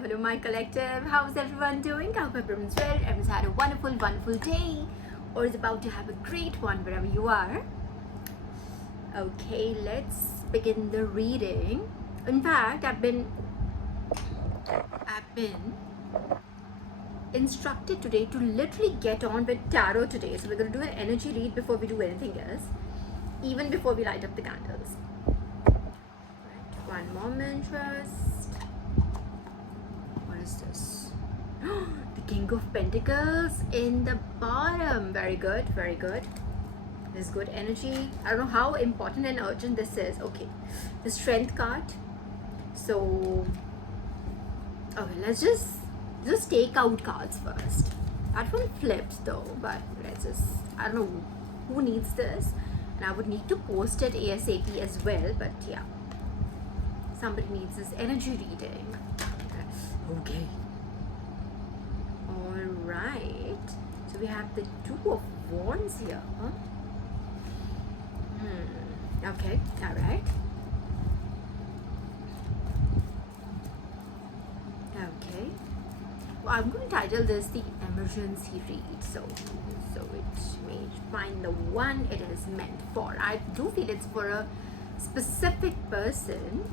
hello, my collective. How's everyone doing? I hope everyone's well. Everyone's had a wonderful, wonderful day, or is about to have a great one wherever you are. Okay, let's begin the reading. In fact, I've been instructed today to literally get on with tarot today. So we're going to do an energy read before we do anything else, even before we light up the candles. Right, one moment, just. What is this? The King of Pentacles in the bottom. Very good, very good. This is good energy. I don't know how important and urgent this is. Okay, the Strength card. So, okay, let's just take out cards first. That one flipped though, but let's just, I don't know who needs this, and I would need to post it ASAP as well, but yeah, somebody needs this energy reading. Okay. Alright. So we have the Two of Wands here. Huh? Okay. Alright. Okay. Well, I'm going to title this the emergency read. So it may find the one it is meant for. I do feel it's for a specific person.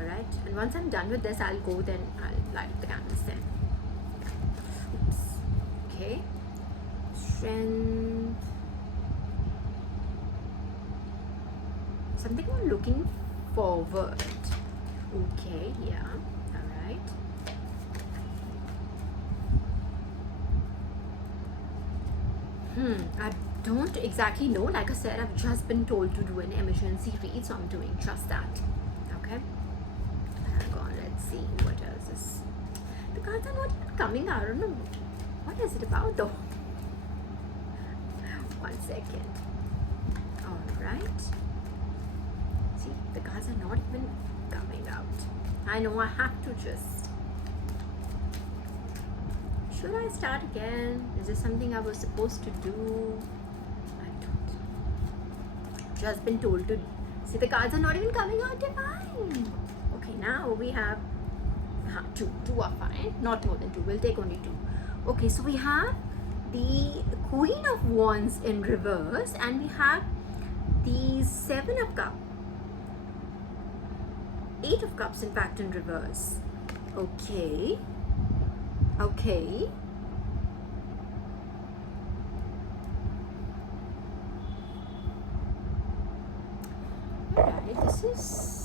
Alright, and once I'm done with this, I'll go, then I'll light the candles then. Oops. Okay. Strength. Something I'm looking forward. Okay, yeah. Alright. I don't exactly know. Like I said, I've just been told to do an emergency read, so I'm doing just that. Okay. Let's see, what else is. The cards are not even coming out. I don't know. What is it about though? 1 second. Alright. See, the cards are not even coming out. I know I have to just. Should I start again? Is this something I was supposed to do? I don't. Just been told to. See, the cards are not even coming out divine. Okay, now we have two are fine, not more than two. We'll take only two. Okay, so we have the Queen of Wands in reverse, and we have the Seven of Cups, Eight of Cups, in fact, in reverse. Okay. Okay. Alright, this is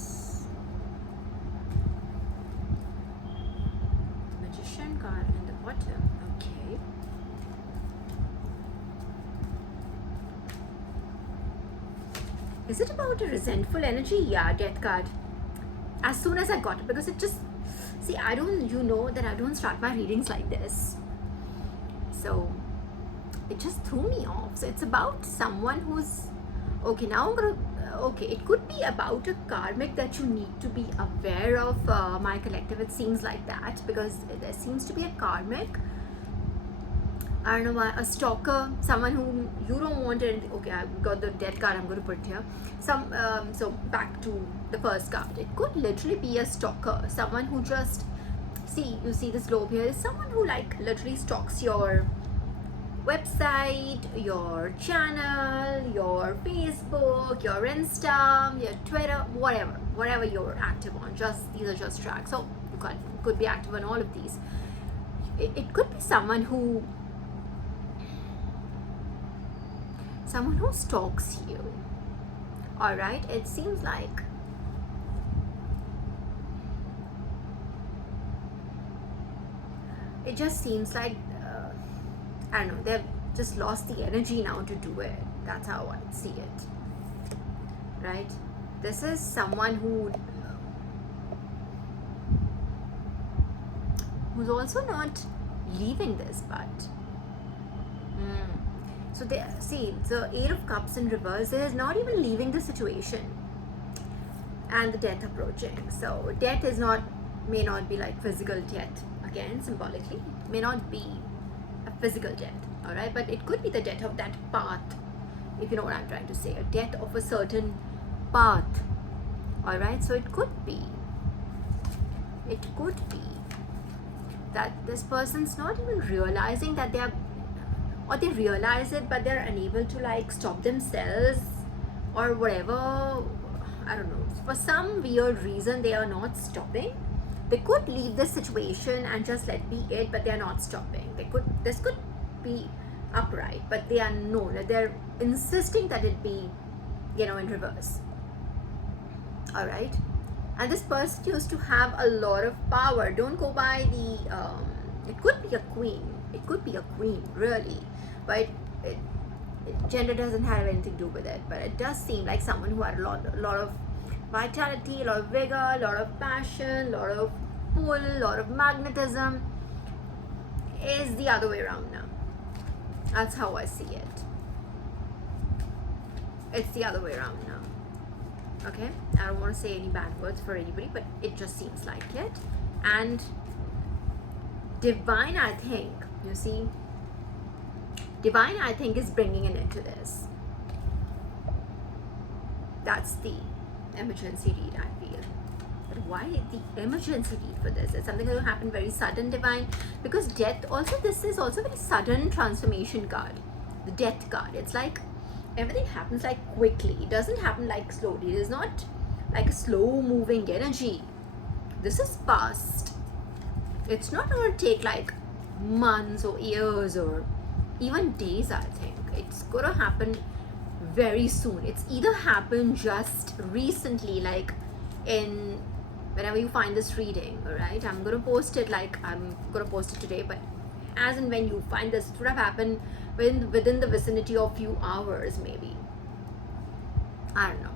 card in the bottom. Okay. Is it about a resentful energy? Yeah, Death card. As soon as I got it, because it just, see, I don't start my readings like this. So it just threw me off. So it's about someone who's, okay, now I'm gonna, okay, it could be about a karmic that you need to be aware of, my collective. It seems like that, because there seems to be a karmic, I don't know why, a stalker, someone whom you don't want anything. Okay, I've got the Death card, I'm going to put it here. So back to the first card. It could literally be a stalker, someone who just, see, you see this globe here, is someone who like literally stalks your website, your channel, your Facebook, your Insta, your Twitter, whatever you're active on. Just these are just tracks. So you could be active on all of these. It could be someone who stalks you. All right. It seems like it just seems like. I don't know, they've just lost the energy now to do it. That's how I see it. Right? This is someone who's also not leaving this, but so they see the Eight of Cups in reverse. There is not even leaving the situation, and the death approaching. So death may not be like physical death, again symbolically, may not be a physical death, all right, but it could be the death of that path, if you know what I'm trying to say, a death of a certain path, all right. So it could be it could be that this person's not even realizing that they are, or they realize it but they're unable to like stop themselves or whatever. I don't know, for some weird reason they are not stopping. They could leave this situation and just let be it, but they are not stopping. This could be upright, but they are no, they're insisting that it be, in reverse. All right. And this person used to have a lot of power. Don't go by the it could be a queen, it could be a queen really, but gender doesn't have anything to do with it. But it does seem like someone who had a lot of vitality, a lot of vigor, a lot of passion, a lot of pull, a lot of magnetism. Is the other way around now. That's how I see it. It's the other way around now. Okay, I don't want to say any bad words for anybody, but it just seems like it. And divine, I think, you see, divine, I think, is bringing an end to this. That's the emergency read, I feel. But why the emergency read for this? It's something that will happen very sudden, divine, because death also, this is also a very sudden transformation card, the death card. It's like everything happens like quickly. It doesn't happen like slowly. It is not like a slow moving energy. This is fast. It's not going to take like months or years or even days. I think it's going to happen very soon. It's either happened just recently, like in whenever you find this reading. All right, I'm going to post it, like I'm going to post it today, but as and when you find this, it would have happened within the vicinity of few hours maybe. I don't know.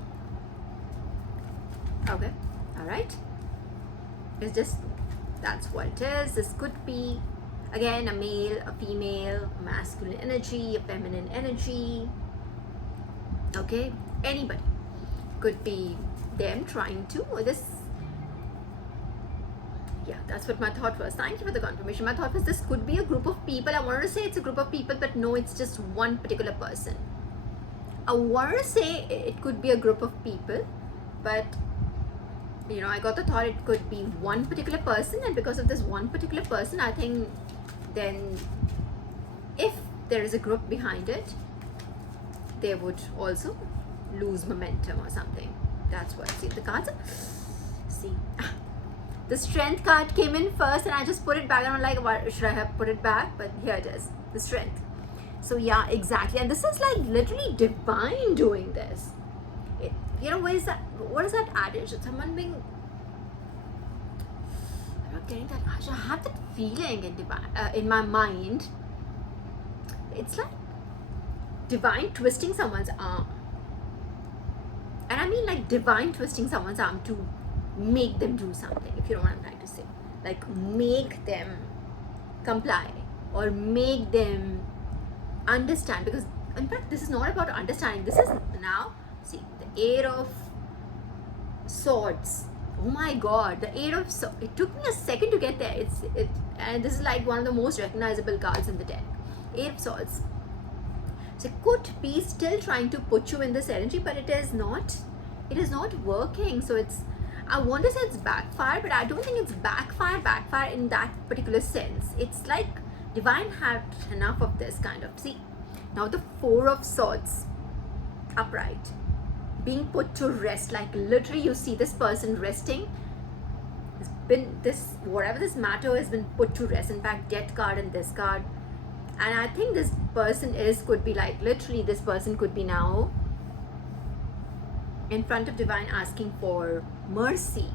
Okay, all right, it's just, that's what it is. This could be again a male, a female, a masculine energy, a feminine energy. Okay, anybody. Could be them trying to, or this, yeah, that's what my thought was. Thank you for the confirmation. My thought was this could be a group of people. I wanted to say it's a group of people, but no, it's just one particular person. I wanted to say it could be a group of people, but I got the thought it could be one particular person, and because of this one particular person, I think then if there is a group behind it, they would also lose momentum or something. That's what, see, the cards are, see, the strength card came in first and I just put it back and I'm like, what should I have put it back? But here it is, the strength. So yeah, exactly. And this is like literally divine doing this. What is that adage? It's someone being, I'm not getting that adage. I have that feeling in my mind. It's like divine twisting someone's arm. And I mean like divine twisting someone's arm to make them do something, if you know what I'm trying to say. Like make them comply or make them understand. Because in fact, this is not about understanding. This is now, see, the Eight of Swords. Oh my God, the Eight of Swords. It took me a second to get there. And this is like one of the most recognizable cards in the deck. Eight of Swords. So it could be still trying to put you in this energy, but it is not working. So it's, I want to say it's backfire, but I don't think it's backfire in that particular sense. It's like divine had enough of this kind of, see, now the Four of Swords upright, being put to rest, like literally you see this person resting. It's been this, whatever this matter has been put to rest. In fact, death card and this card. And I think this person could be like, literally this person could be now in front of divine asking for mercy.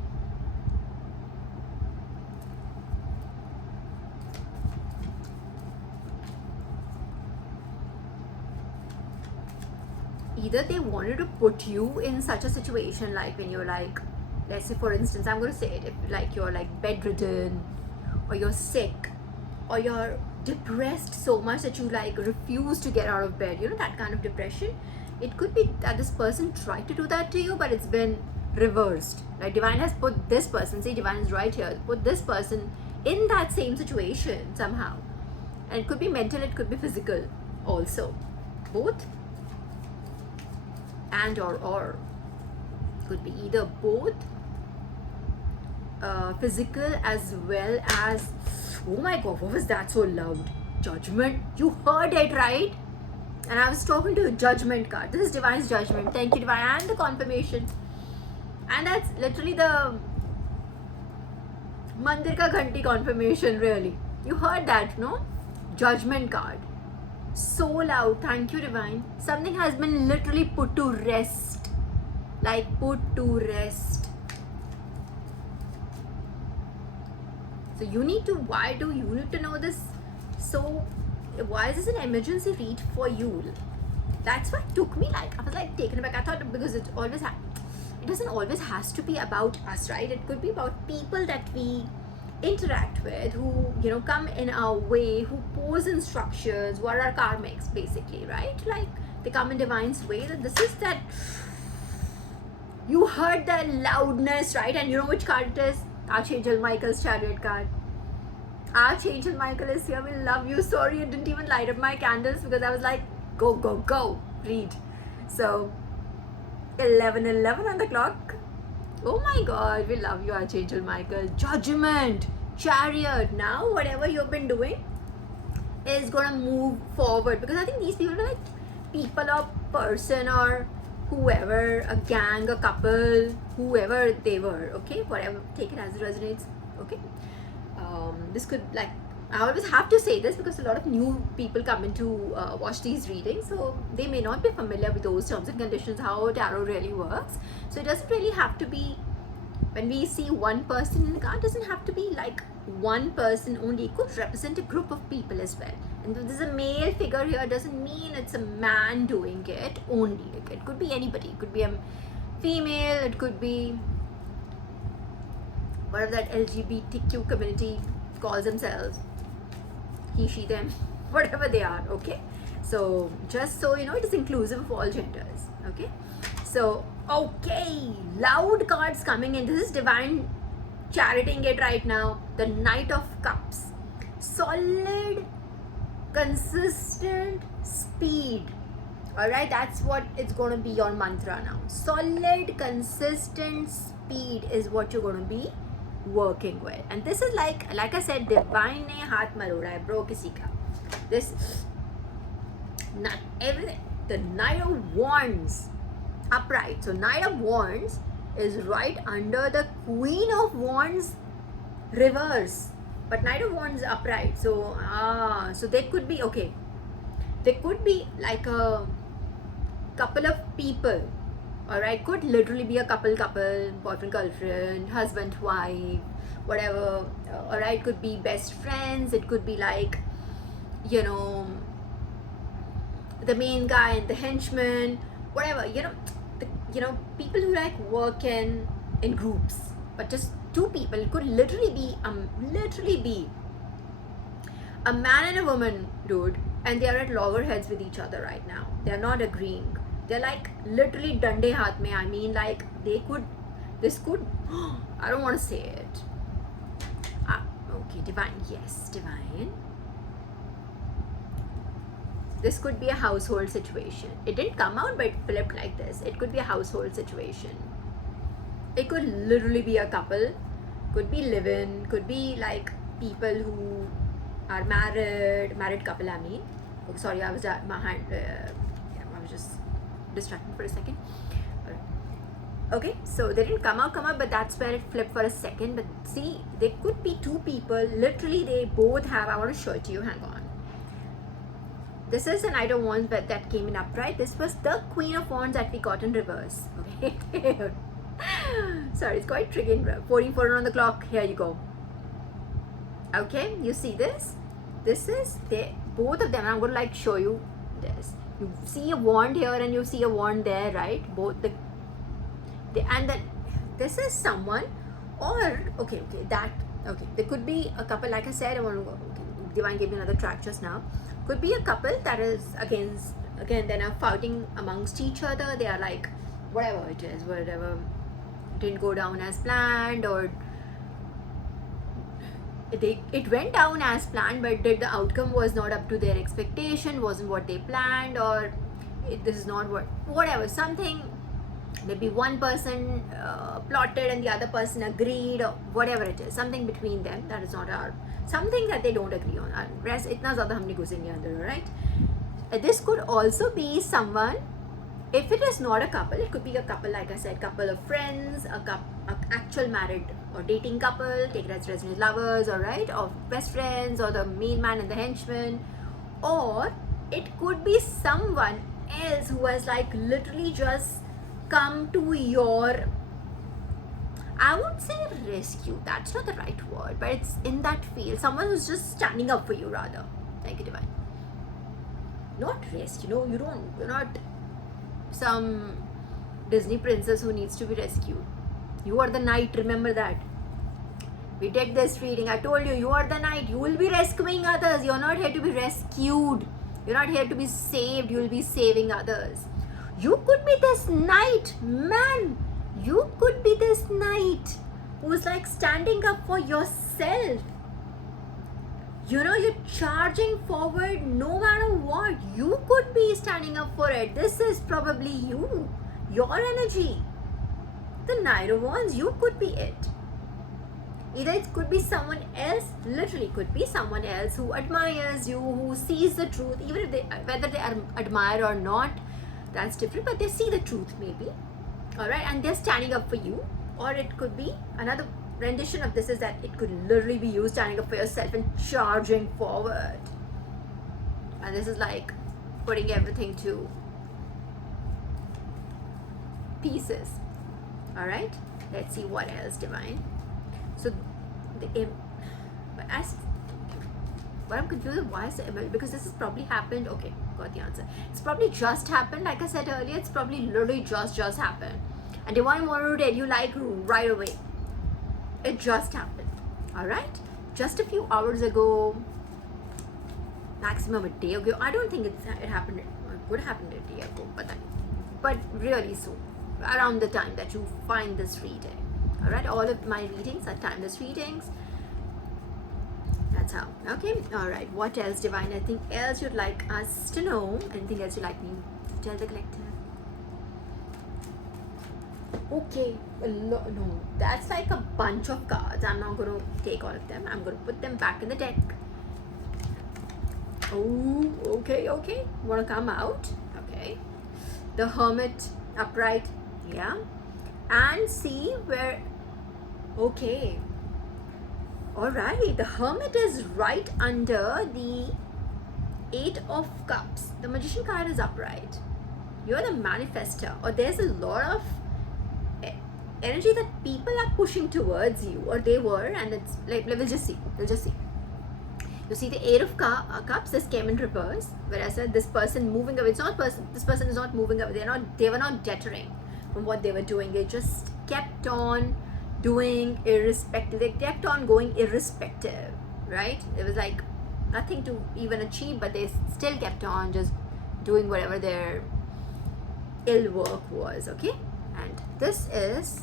Either they wanted to put you in such a situation, like when you're like, let's say for instance, I'm going to say it, if like you're like bedridden or you're sick or you're depressed so much that you like refuse to get out of bed, that kind of depression. It could be that this person tried to do that to you, but it's been reversed. Like divine has put this person, see, divine is right here, put this person in that same situation somehow. And it could be mental, it could be physical also, both and or could be either both. physical as well as, oh my god, what was that so loud? Judgment. You heard it right. And I was talking to a judgment card. This is Divine's judgment. Thank you, Divine, and the confirmation. And that's literally the Mandir ka ghanti confirmation, really. You heard that, no? Judgment card. So loud. Thank you, Divine. Something has been literally put to rest. Like, put to rest. So you need to, why do you need to know this? So why is this an emergency read for you? That's what took me, like, I was like taken aback. I thought, because it always it doesn't always has to be about us, right? It could be about people that we interact with, who, you know, come in our way, who pose in structures, who are our karmics basically, right? Like, they come in Divine's way. That this is that, you heard the loudness, right? And you know which card it is? Archangel Michael's Chariot card. Archangel Michael is here. We love you. Sorry, it didn't even light up my candles because I was like, go, go, go, read. So 11:11 on the clock. Oh my god, we love you, Archangel Michael. Judgment, Chariot. Now whatever you've been doing is gonna move forward, because I think these people are like people or person or whoever, a gang, a couple, whoever they were, okay, whatever, take it as it resonates, okay. This could, like, I always have to say this because a lot of new people come in to watch these readings, so they may not be familiar with those terms and conditions, how tarot really works. So it doesn't really have to be, when we see one person in the card, doesn't have to be like one person only. It could represent a group of people as well. And if there's a male figure here, doesn't mean it's a man doing it only. It could be anybody. It could be a female, it could be whatever that LGBTQ community calls themselves, he, she, them, whatever they are, okay. So just so you know, it is inclusive of all genders, okay. So okay, loud cards coming in. This is Divine charioting it right now. The Knight of Cups. Solid, consistent speed. Alright, that's what it's going to be your mantra now. Solid, consistent speed is what you're going to be working with. And this is like I said, Divine ne haath maroda hai bro kisi ka. This, not everything. The Knight of Wands upright. So Knight of Wands is right under the Queen of Wands reverse, but Knight of Wands upright. So so there could be, okay, there could be like a couple of people, all right, could literally be a couple, boyfriend, girlfriend, husband, wife, whatever, all right, could be best friends. It could be like, you know, the main guy and the henchman, whatever, you know, people who like work in groups, but just two people. It could literally be a man and a woman, dude, and they are at loggerheads with each other right now. They are not agreeing. They're like literally dande haath mein. I mean, like, this could I don't want to say it. Okay, Divine, yes, Divine. This could be a household situation. It didn't come out, but it flipped like this. It could be a household situation. It could literally be a couple, could be live-in, could be like people who are married couple, I mean. Okay, sorry, I was I was just distracted for a second. Okay, so they didn't come out, but that's where it flipped for a second. But see, there could be two people, literally they both have, I want to show it to you, hang on. This is a Knight of Wands that came in upright. This was the Queen of Wands that we got in reverse. Okay. Sorry, it's quite tricky. 14:40 on the clock. Here you go. Okay, you see this? This is both of them. I'm going to like show you this. You see a wand here and you see a wand there, right? Both and then this is someone, or okay, there could be a couple. Like I said, Divine gave me another track just now. Could be a couple that is again they're now fighting amongst each other. They are like, whatever it is, whatever didn't go down as planned, or it went down as planned, but the outcome was not up to their expectation, wasn't what they planned, or this is not whatever, something Maybe one person plotted and the other person agreed, or whatever it is, something between them that is not our, something that they don't agree on. Rest itna zyada hum nahi ghusenge andar, right? This could also be someone, if it is not a couple, it could be a couple, like I said, couple of friends, a actual married or dating couple, take it as resident lovers, all right, or best friends, or the main man and the henchman, or it could be someone else who has like literally just come to your, I won't say rescue, that's not the right word, but it's in that field, someone who's just standing up for you rather. Thank you, divine. Not rescue, no, you're not some Disney princess who needs to be rescued. You are the knight, remember that. We did this reading, I told you, you are the knight, you will be rescuing others, you're not here to be rescued, you're not here to be saved, you will be saving others. You could be this knight, man, you could be this knight who's like standing up for yourself. You know, you're charging forward no matter what. You could be standing up for it. This is probably you, your energy. The Knight of Wands, you could be it. Either it could be someone else, literally could be someone else who admires you, who sees the truth, even if they, whether they admire or not, that's different, but they see the truth maybe. All right, and they're standing up for you. Or it could be another rendition of this is that it could literally be you standing up for yourself and charging forward. And this is like putting everything to pieces. All right, let's see what else, divine. So what I'm confused with, why is the because this has probably happened. Okay, got the answer. It's probably just happened. Like I said earlier, it's probably literally just happened. And divine wanted to tell you like right away. It just happened. All right, just a few hours ago, maximum a day ago. I don't think it happened. It would happen a day ago, but really soon, around the time that you find this reading. All right, all of my readings are timeless readings. That's how. Okay. All right. What else, divine? Anything else you'd like us to know? Anything else you'd like me to tell the collective? Okay, no, that's like a bunch of cards. I'm not going to take all of them. I'm going to put them back in the deck. Oh, okay. Want to come out? Okay. The Hermit upright. Yeah. And see where. Okay. All right. The Hermit is right under the Eight of Cups. The Magician card is upright. You're the manifester, or there's a lot of energy that people are pushing towards you, or they were, and it's like, we'll just see. You see the Eight of Cups, this came in reverse, where I said this person moving away, this person is not moving away, they were not deterring from what they were doing, they just kept on doing irrespective, they kept on going irrespective, right? It was like nothing to even achieve, but they still kept on just doing whatever their ill work was, okay? And this is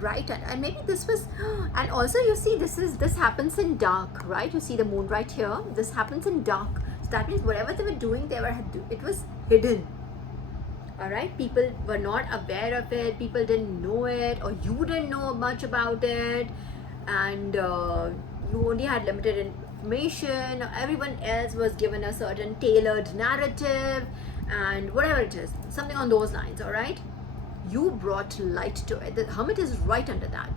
right, and maybe this was, and also you see this happens in dark, right? You see the moon right here, this happens in dark, so that means whatever they were doing, it was hidden. All right, people were not aware of it, people didn't know it, or you didn't know much about it, and you only had limited information. Everyone else was given a certain tailored narrative and whatever it is, something on those lines. All right, you brought light to it. The Hermit is right under that,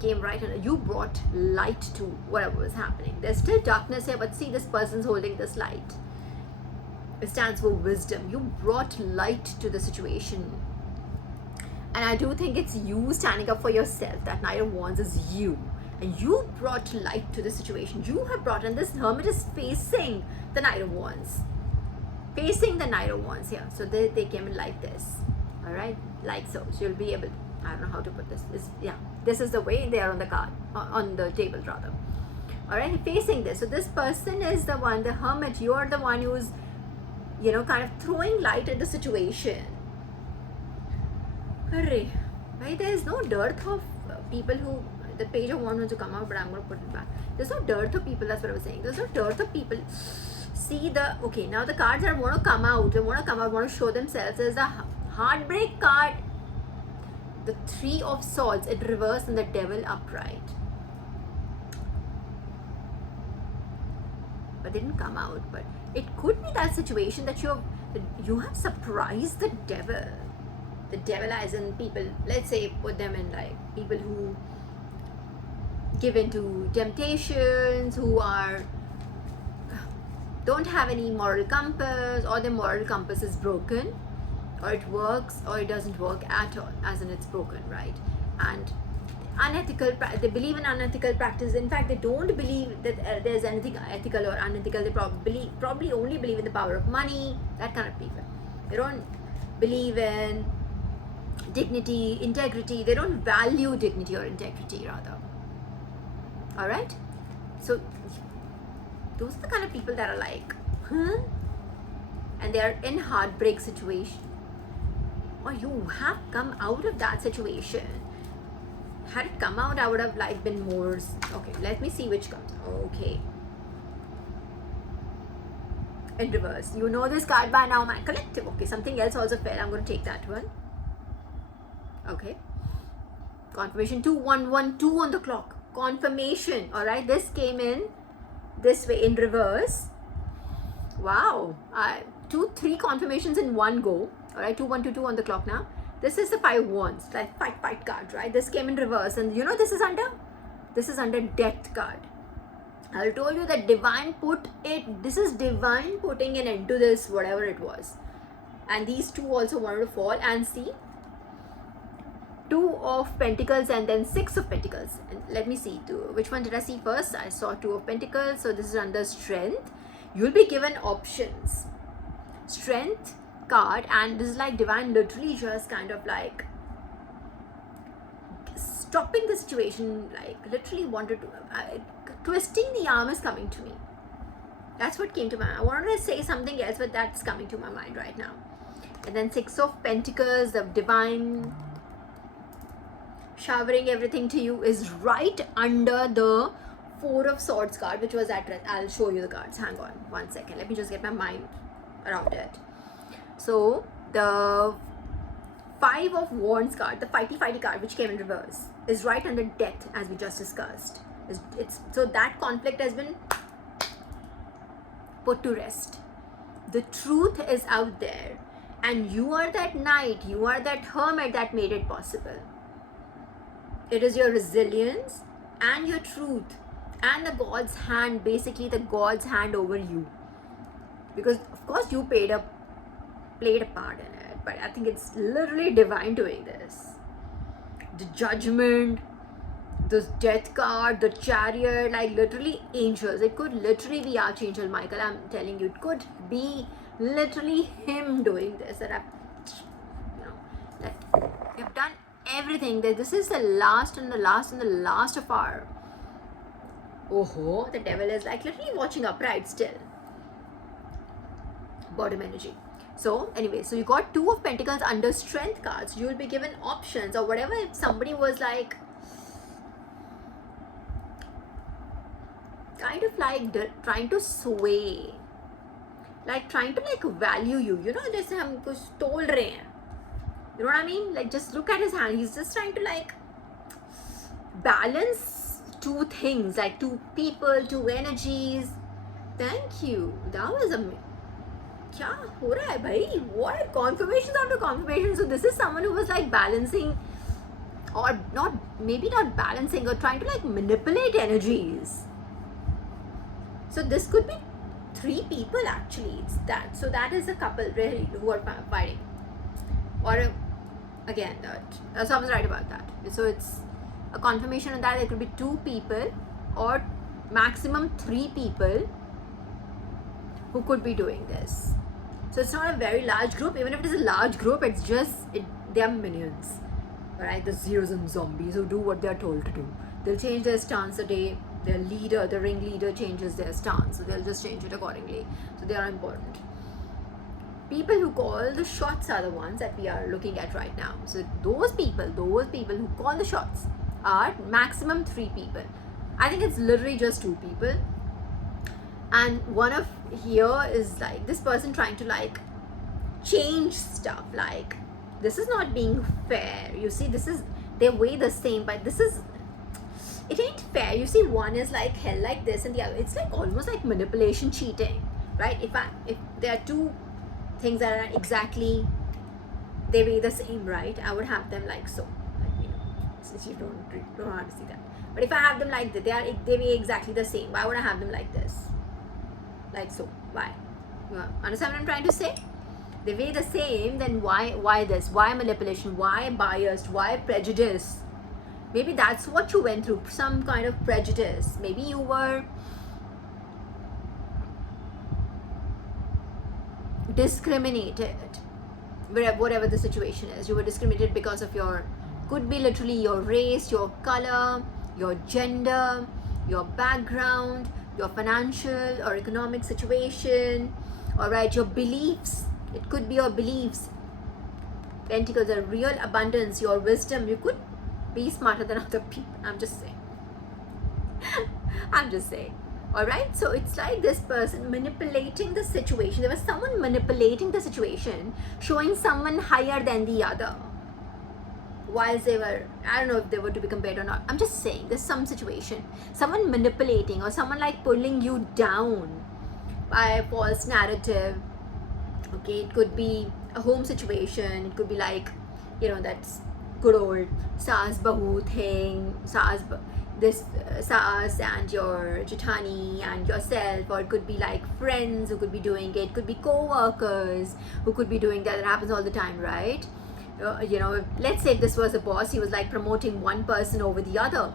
came right under. You brought light to whatever was happening. There's still darkness here, but see, this person's holding this light. It stands for wisdom. You brought light to the situation, and I do think it's you standing up for yourself. That Knight of Wands is you, and you brought light to the situation. You have brought, and this Hermit is facing the Knight of Wands, facing the Knight of Wands here. So they came in like this. All right, like so. So you'll be able, I don't know how to put this. This is the way they are on the card, on the table rather. All right, facing this. So this person is the one, the Hermit. You're the one who's, kind of throwing light at the situation. Hooray. Right? There's no dearth of people who, the Page of Wands wants to come out, but I'm going to put it back. There's no dearth of people, that's what I was saying. There's no dearth of people. See okay, now the cards that want to come out, want to show themselves. There's a Heartbreak card. the Three of Swords in reverse and the Devil upright. But they didn't come out. But it could be that situation that you have surprised the devil. The devil as in people, let's say put them in like people who give into temptations, who don't have any moral compass, or their moral compass is broken, or it works or it doesn't work at all, as in it's broken, right? And they believe in unethical practice. In fact, they don't believe that there's anything ethical or unethical. They probably only believe in the power of money, that kind of people. They don't believe in dignity, integrity. They don't value dignity or integrity, rather. All right, so those are the kind of people that are like, and they are in heartbreak situation, or you have come out of that situation. Had it come out, I would have like been more. Okay, let me see which comes. Okay, in reverse. You know this card by now, my collective. Okay, something else also fell. I'm going to take that one. Okay, confirmation 2112 on the clock. Confirmation. All right, this came in this way in reverse. Wow, 3 confirmations in one go. All right, 2122 on the clock now. This is the 5 wands, like fight card, right? This came in reverse, and you know this is under death card. I told you that this is divine putting an end to this, whatever it was. And these two also wanted to fall, and see, 2 of Pentacles and then 6 of Pentacles. And let me see, which one did I see first? I saw 2 of Pentacles, so this is under strength. You'll be given options. Strength card, and this is like divine literally just kind of like stopping the situation, like literally wanted to, twisting the arm is coming to me. That's what came to my mind. I wanted to say something else, but that's coming to my mind right now. And then 6 of Pentacles, the divine showering everything to you, is right under the 4 of Swords card, which was at rest. I'll show you the cards. Hang on 1 second. Let me just get my mind around it. So the 5 of Wands card, the fighty card, which came in reverse, is right under death, as we just discussed. So that conflict has been put to rest. The truth is out there, and you are that knight, you are that hermit that made it possible. It is your resilience and your truth and the God's hand, basically the God's hand over you. Because of course you played a part in it, but I think it's literally divine doing this. The Judgment, the Death card, the Chariot, like literally angels. It could literally be Archangel Michael. I'm telling you, it could be literally him doing this. That you've done everything. That this is the last and the last of our. The devil is like literally watching upright still. Bottom energy. So anyway, so you got 2 of Pentacles under strength cards. You will be given options or whatever. If somebody was like kind of like trying to sway, like trying to like value you, you know, just hum kuch tol rahe hain. You know what I mean? Like just look at his hand. He's just trying to like balance 2 things, like 2 people, 2 energies. Thank you. That was amazing. क्या हो रहा है भाई? What confirmations after confirmations? So this is someone who was like balancing, or maybe not balancing, or trying to like manipulate energies. So this could be 3 people actually. It's that. So that is a couple really who are fighting. Or again, so I was right about that. So it's a confirmation of that. There could be 2 people or maximum 3 people who could be doing this. So it's not a very large group. Even if it is a large group, it's just they are minions, right? The zeros and zombies who do what they are told to do. They'll change their stance the day their leader, the ringleader, changes their stance. So they'll just change it accordingly. So they are important. People who call the shots are the ones that we are looking at right now. So those people who call the shots are maximum 3 people. I think it's literally just 2 people. And one of here is like this person trying to like change stuff, like This is not being fair. You see, this is, they weigh the same, but this is, it ain't fair. You see, one is like hell like this and the other, it's like almost like manipulation, cheating, right? If there are two things that are exactly, they weigh the same, right? I would have them like so, like, you know, since you don't know how to see that. But if I have them like that, they weigh exactly the same. Why would I have them like this? Like so. Why? You understand what I'm trying to say? They weigh the same, then why this? Why manipulation? Why biased? Why prejudice? Maybe that's what you went through, some kind of prejudice. Maybe you were discriminated, whatever the situation is. You were discriminated because of your, could be literally your race, your color, your gender, your background, your financial or economic situation, all right, your beliefs. It could be your beliefs. Pentacles are real abundance, your wisdom. You could be smarter than other people. I'm just saying. I'm just saying. All right, so it's like this person manipulating the situation. There was someone manipulating the situation, showing someone higher than the other, whilst they were, I don't know if they were to be compared or not. I'm just saying there's some situation, someone manipulating, or someone like pulling you down by a false narrative. Okay, it could be a home situation. It could be like, you know, that's good old saas bahu thing, saas and your jitani and yourself. Or it could be like friends who could be doing it. Could be co-workers who could be doing that. That happens all the time, right? You know, let's say if this was a boss, he was like promoting one person over the other.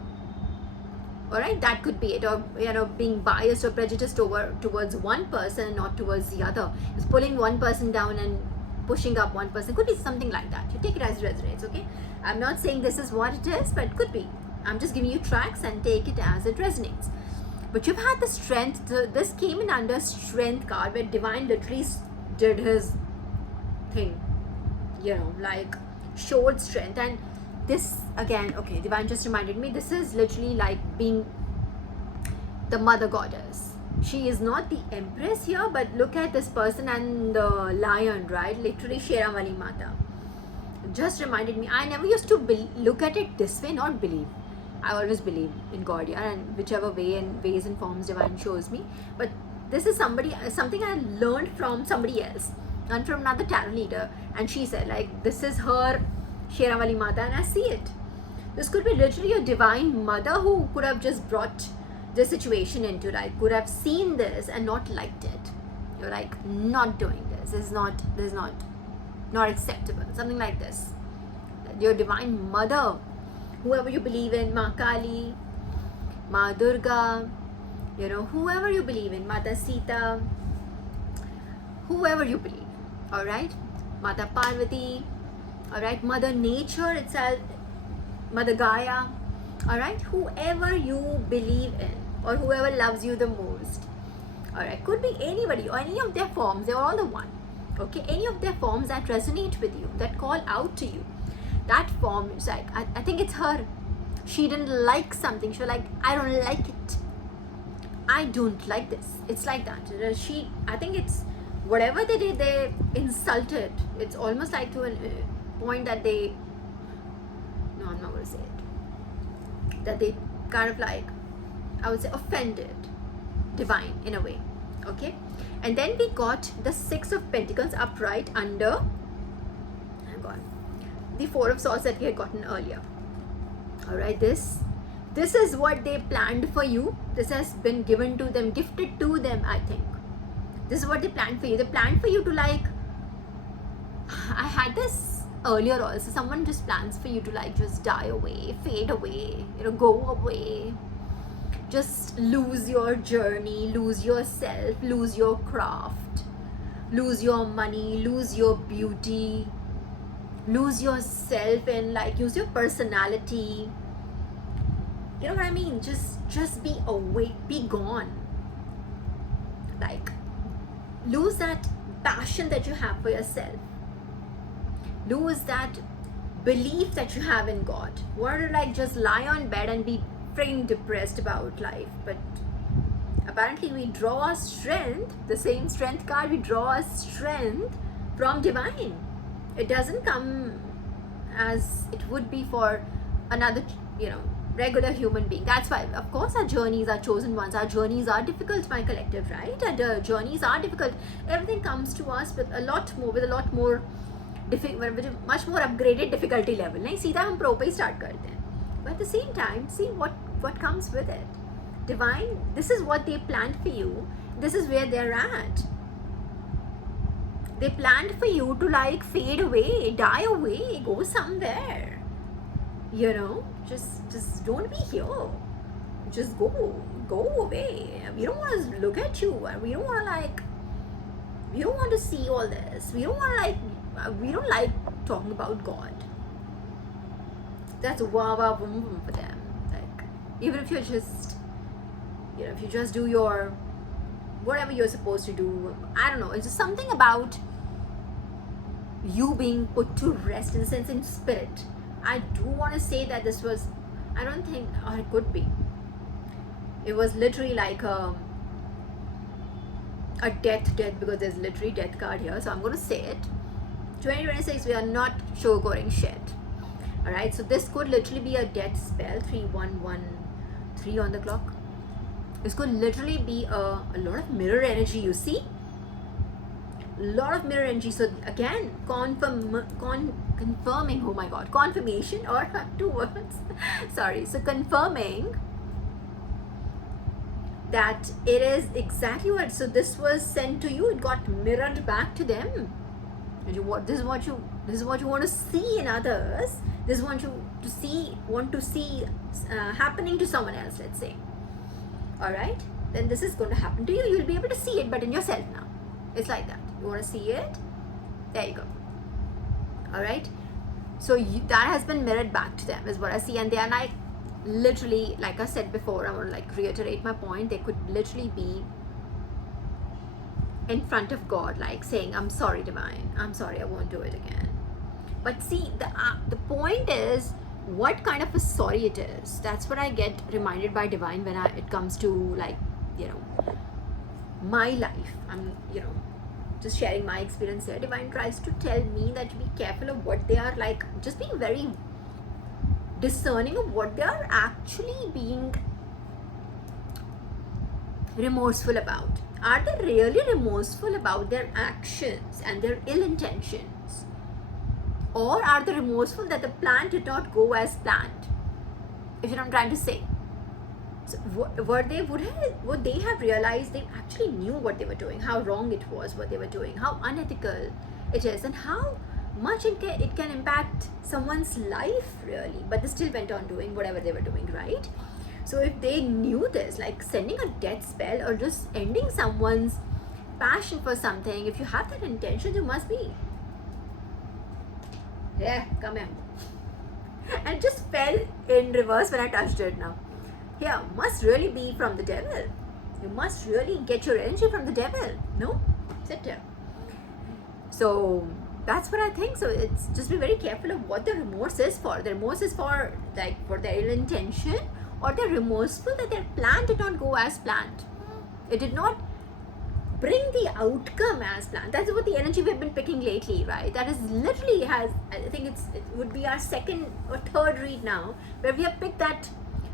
All right, that could be it. Or, you know, being biased or prejudiced towards one person and not towards the other. It's pulling one person down and pushing up one person. Could be something like that. You take it as it resonates, okay? I'm not saying this is what it is, but it could be. I'm just giving you tracks and take it as it resonates. But you've had the strength. This came in under strength card, where divine literally did his thing, you know, like showed strength. And this again, okay, divine just reminded me, this is literally like being the mother goddess. She is not the empress here, but look at this person and the lion, right? Literally Shera Wali Mata. Just reminded me, I never used to look at it this way, not believe. I always believe in God, yeah, and whichever way and ways and forms divine shows me. But this is something I learned from somebody else, and from another tarot leader, and she said like, this is her Shera Wali Mata, and I see it. This could be literally a divine mother who could have just brought this situation into, like, could have seen this and not liked it. You're like, not doing this. This is not acceptable. Something like this. Your divine mother, whoever you believe in, Ma Kali, Ma Durga, you know, whoever you believe in, Mata Sita, whoever you believe, all right, Mata Parvati, all right, Mother Nature itself, Mother Gaia, all right, whoever you believe in or whoever loves you the most, all right, could be anybody or any of their forms. They're all the one, okay? Any of their forms that resonate with you, that call out to you. That form is like, I think it's her. She didn't like something. She was like, I don't like it. I don't like this. It's like that. I think it's whatever they did, they insulted. It's almost like to a point that they, no, I'm not going to say it. That they kind of like, I would say, offended divine in a way. Okay. And then we got the Six of Pentacles upright under, hang on, the Four of Swords that we had gotten earlier. All right, this is what they planned for you. This has been given to them, gifted to them, I think. This is what they planned for you. They planned for you to, like, I had this earlier also. Someone just plans for you to, like, just die away, fade away, you know, go away. Just lose your journey, lose yourself, lose your craft, lose your money, lose your beauty, lose yourself, and like use your personality. You know what I mean? Just be away, be gone. Like, lose that passion that you have for yourself. Lose that belief that you have in God. Want to like just lie on bed and be freaking depressed about life. But apparently we draw our strength, the same strength card, we draw our strength from divine. It doesn't come as it would be for another, regular human being. That's why, of course, our journeys are chosen ones. Our journeys are difficult, my collective, right? Our journeys are difficult. Everything comes to us with a lot more, with much more upgraded difficulty level. नहीं सीधा हम pro पे ही start करते हैं. But at the same time, see what comes with it. Divine, this is what they planned for you. This is where they're at. They planned for you to like fade away, die away, go somewhere. Just don't be here. Just go away. We don't want to look at you. We don't want to see all this. We don't like talking about God. That's wah wah boom boom for them. Like, even if you're just, if you just do your whatever you're supposed to do, I don't know. It's just something about you being put to rest, in the sense, in spirit. I do want to say that this was, I don't think, or it could be, it was literally like a death, because there's literally death card here. So I'm going to say it. 2026, we are not sugarcoating shit. Alright, so this could literally be a death spell. 3113 on the clock. This could literally be a lot of mirror energy, you see? A lot of mirror energy. So again, confirming, oh my god, confirmation, or 2 words. Sorry. So confirming that it is exactly what, so this was sent to you, it got mirrored back to them. This is what you want to see in others. This is what you want to see happening to someone else, let's say. Alright, then this is going to happen to you. You'll be able to see it, but in yourself now. It's like that. You want to see it? There you go. Alright, so that has been mirrored back to them, is what I see. And they are like, literally, like I said before, I want to like reiterate my point. They could literally be in front of God, like saying, I'm sorry, Divine, I'm sorry, I won't do it again. But see, the point is what kind of a sorry it is. That's what I get reminded by Divine when it comes to, like, my life. I'm just sharing my experience here. Divine tries to tell me that to be careful of what they are, like, just being very discerning of what they are actually being remorseful about. Are they really remorseful about their actions and their ill intentions? Or are they remorseful that the plan did not go as planned? If you know what I'm trying to say. So would they have realized they actually knew what they were doing, how wrong it was, what they were doing, how unethical it is, and how much it can impact someone's life, really, but they still went on doing whatever they were doing, right? So if they knew this, like sending a death spell or just ending someone's passion for something, if you have that intention, you must be, yeah, come here. And just fell in reverse when I touched it now. Yeah, must really be from the devil. You must really get your energy from the devil. No? Sit here. So that's what I think. So it's just be very careful of what the remorse is for. The remorse is for, like, for their ill intention, or they're remorseful that their plan did not go as planned. It did not bring the outcome as planned. That's what the energy we've been picking lately, right? That is literally I think it would be our second or third read now, where we have picked that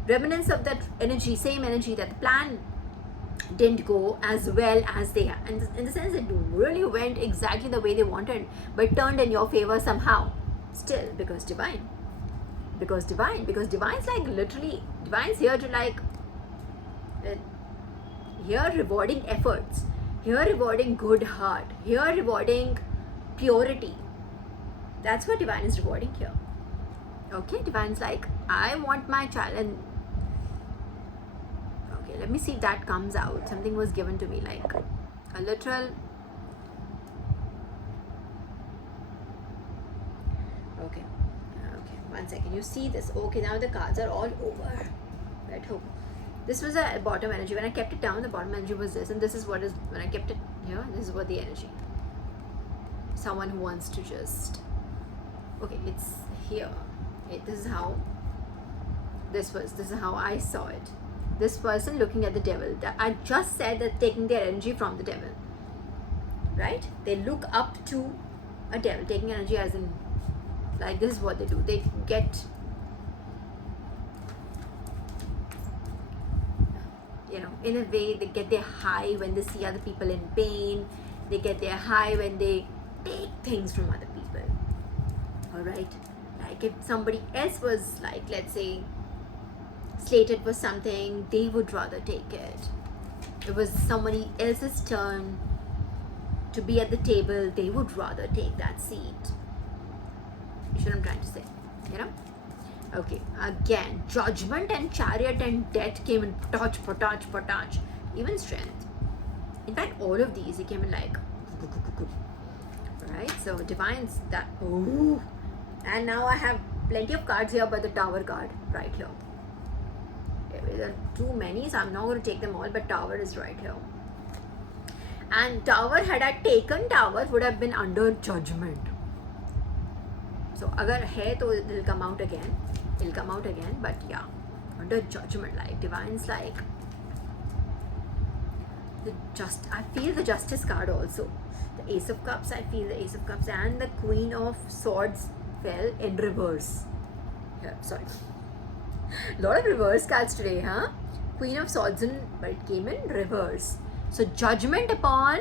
remnants of that energy, same energy, that the plan didn't go as well as they had. And in the sense, it really went exactly the way they wanted, but turned in your favor somehow. Still, because Divine's like, literally, Divine's here to, like, here rewarding efforts, here rewarding good heart, here rewarding purity. That's what Divine is rewarding here. Okay, Divine's like, I want my child. And okay, let me see if that comes out. Something was given to me, like a literal. Okay, 1 second. You see this? Okay, now the cards are all over. Let hope. This was a bottom energy. When I kept it down, the bottom energy was this, and this is what is, when I kept it here, this is what the energy. Someone who wants to just, okay, it's here. This is how this is how I saw it. This person looking at the devil. I just said that taking their energy from the devil, right? They look up to a devil, taking energy as in, like, this is what they do. They get, in a way, they get their high when they see other people in pain. They get their high when they take things from other people. Alright? Like if somebody else was, like, let's say, slated for something, they would rather take it. It was somebody else's turn to be at the table, they would rather take that seat. You see what I'm trying to say? Okay, again, judgment and chariot and death came in touch, potach. Even strength. In fact, all of these, he came in like, right? So divines that, oh. And now I have plenty of cards here, but the tower card right here. There are too many, so I'm not going to take them all, but tower is right here. And tower, had I taken tower, would have been under judgment. So agar hai to it will come out again. It'll come out again, but yeah, under judgment, like divines, like I feel the justice card also. The ace of cups, I feel the ace of cups, and the queen of swords fell in reverse. Yeah, sorry. Lot of reverse cards today, huh? Queen of swords, but it came in reverse. So judgment upon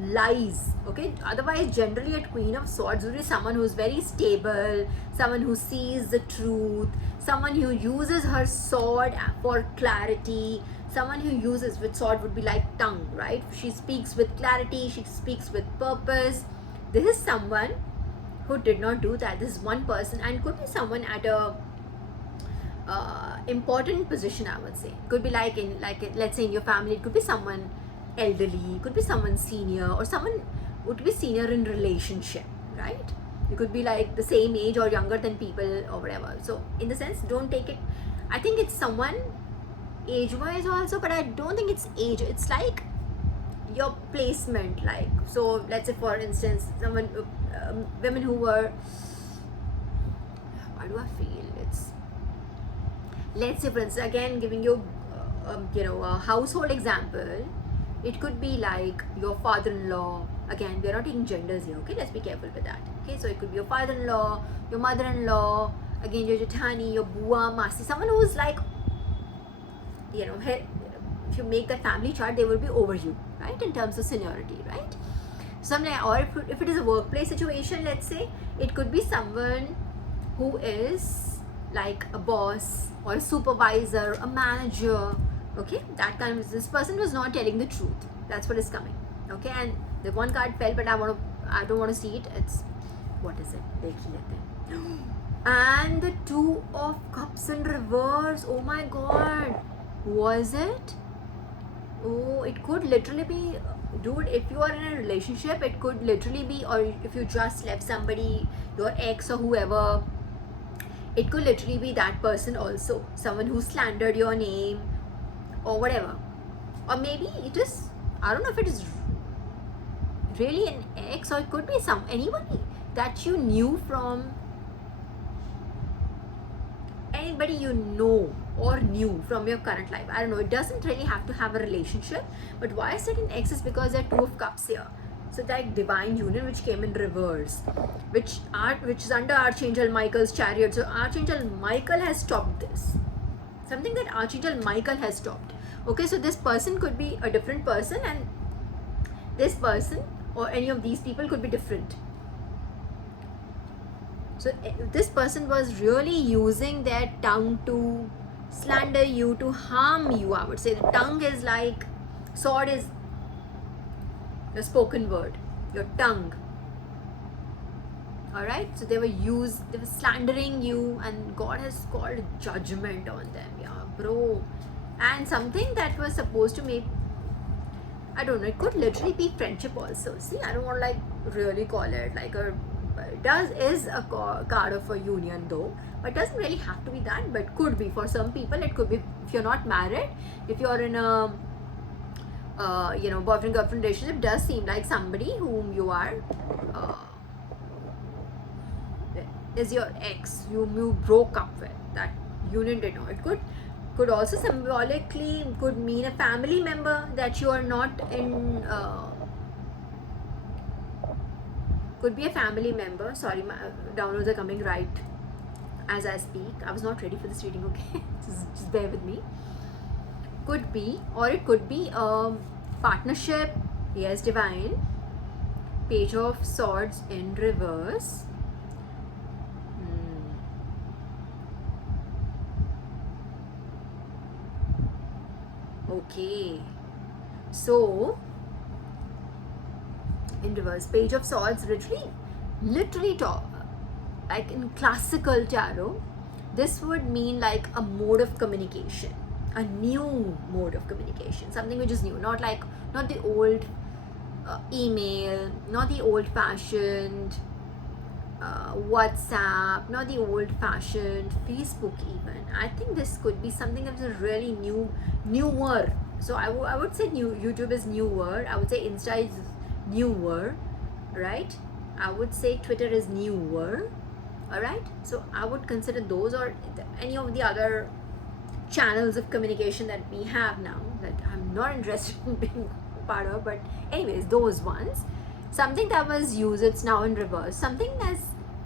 lies. Okay, otherwise generally a queen of swords would be someone who's very stable, someone who sees the truth, someone who uses her sword for clarity, someone who uses, with sword would be like tongue, right? She speaks with clarity, she speaks with purpose. This is someone who did not do that. This is one person, and could be someone at a important position, I would say. Could be like in, let's say in your family, it could be someone elderly, could be someone senior, or someone would be senior in relationship, right? You could be like the same age or younger than people or whatever. So in the sense, don't take it, I think it's someone age wise also, but I don't think it's age, it's like your placement. Like, so let's say for instance, someone, women who were, how do I feel, it's, let's say for instance, again giving you a household example, it could be like your father-in-law. Again, we are not taking genders here, okay? Let's be careful with that. Okay, so it could be your father-in-law, your mother-in-law, again your jethani, your bua, masi, someone who's like, if you make that family chart, they will be over you, right? In terms of seniority, right? Something like, or if it is a workplace situation, let's say, it could be someone who is like a boss or a supervisor, a manager. Okay, that kind of, this person was not telling the truth. That's what is coming. Okay, and the one card fell, but I don't want to see it. It's, what is it? And the two of cups in reverse. Oh my god, was it? Oh, it could literally be, dude, if you are in a relationship, it could literally be, or if you just left somebody, your ex or whoever, it could literally be that person also. Someone who slandered your name or whatever. Or maybe it is, I don't know if it is really an ex, or it could be anybody that you knew from, anybody you know or knew from your current life. I don't know, it doesn't really have to have a relationship, but why I said an ex is because there are two of cups here. So that divine union which came in reverse, which is under Archangel Michael's chariot. So Archangel Michael has stopped this. Something that Archangel Michael has stopped. Okay, so this person could be a different person, and this person or any of these people could be different. So this person was really using their tongue to slander you, to harm you, I would say. The tongue is like, sword is the spoken word, your tongue. Alright, so they were slandering you, and God has called judgment on them. Yeah, bro. And something that was supposed to make, I don't know, it could literally be friendship also. See, I don't want to like really call it like a, it is a card of a union though, but it doesn't really have to be that, but could be for some people. It could be if you're not married, if you're in a boyfriend girlfriend relationship, does seem like somebody whom you are is your ex, you broke up with, that union did not. It could also symbolically could mean a family member that you are not in Could be a family member. Sorry, my downloads are coming right as I speak. I was not ready for this reading, okay? just bear with me. Could be, or it could be a partnership. Yes, divine. Page of Swords in reverse. Okay. So, in reverse, Page of Swords literally talk, like in classical tarot, this would mean like a mode of communication, a new mode of communication, something which is new, not the old email, not the old fashioned WhatsApp, not the old fashioned Facebook even. I think this could be something that is really newer. So I would say YouTube is newer. I would say Insta is newer, right? I would say Twitter is newer. Alright, so I would consider those or any of the other channels of communication that we have now that I'm not interested in being part of, but anyways, those ones. Something that was used, it's now in reverse. Something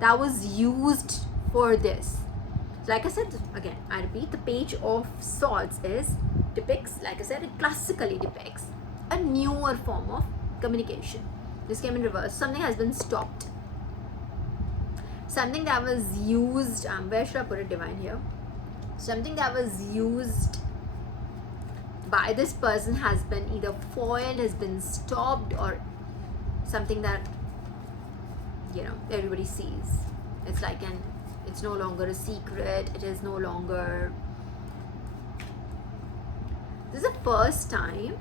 that was used for this. So like I said, again, I repeat, the Page of Swords depicts, like I said, it classically depicts a newer form of communication. This came in reverse. Something has been stopped. Something that was used, where should I put it, divine here? Something that was used by this person has been either foiled, has been stopped, or something that, everybody sees. It's like it's no longer a secret. It is no longer. This is the first time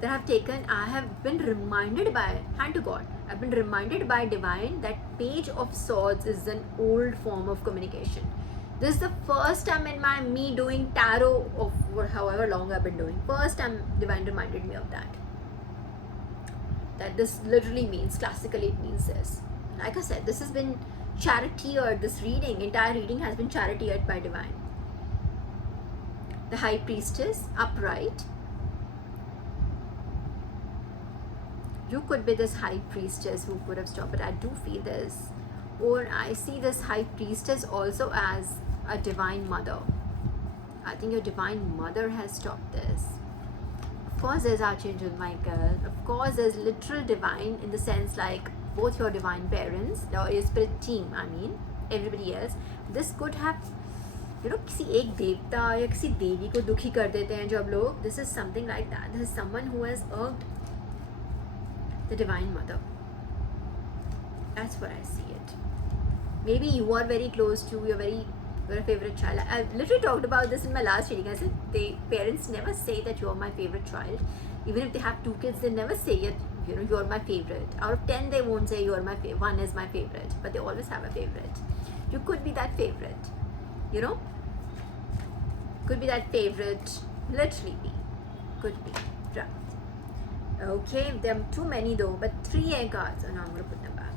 that I have been reminded by, hand to God, I've been reminded by divine that Page of Swords is an old form of communication. This is the first time in me doing tarot of however long I've been doing. First time divine reminded me of that. That this literally means, classically it means this. Like I said, this has been charioteered, this entire reading has been charioteered by divine. The High Priestess, upright. You could be this High Priestess who could have stopped, but I do feel this, or I see this High Priestess also as a divine mother. I think your divine mother has stopped this. Of course there's Archangel Michael, of course there's literal divine in the sense like both your divine parents or your spirit team, everybody else. This could have, किसी एक देवता या किसी देवी को दुखी कर देते हैं जब लोग. This is something like that. This is someone who has irked the divine mother. That's what I see it. Maybe you are very close to your favorite child. I literally talked about this in my last reading. I said parents never say that you're my favorite child. Even if they have 2 kids, they never say it, you're my favorite. Out of 10, they won't say you're my favorite. One is my favorite, but they always have a favorite. You could be that favorite, could be that favorite, literally be, could be. Right. Okay, there are too many though, but 3 air cards. Oh no, I'm going to put them back.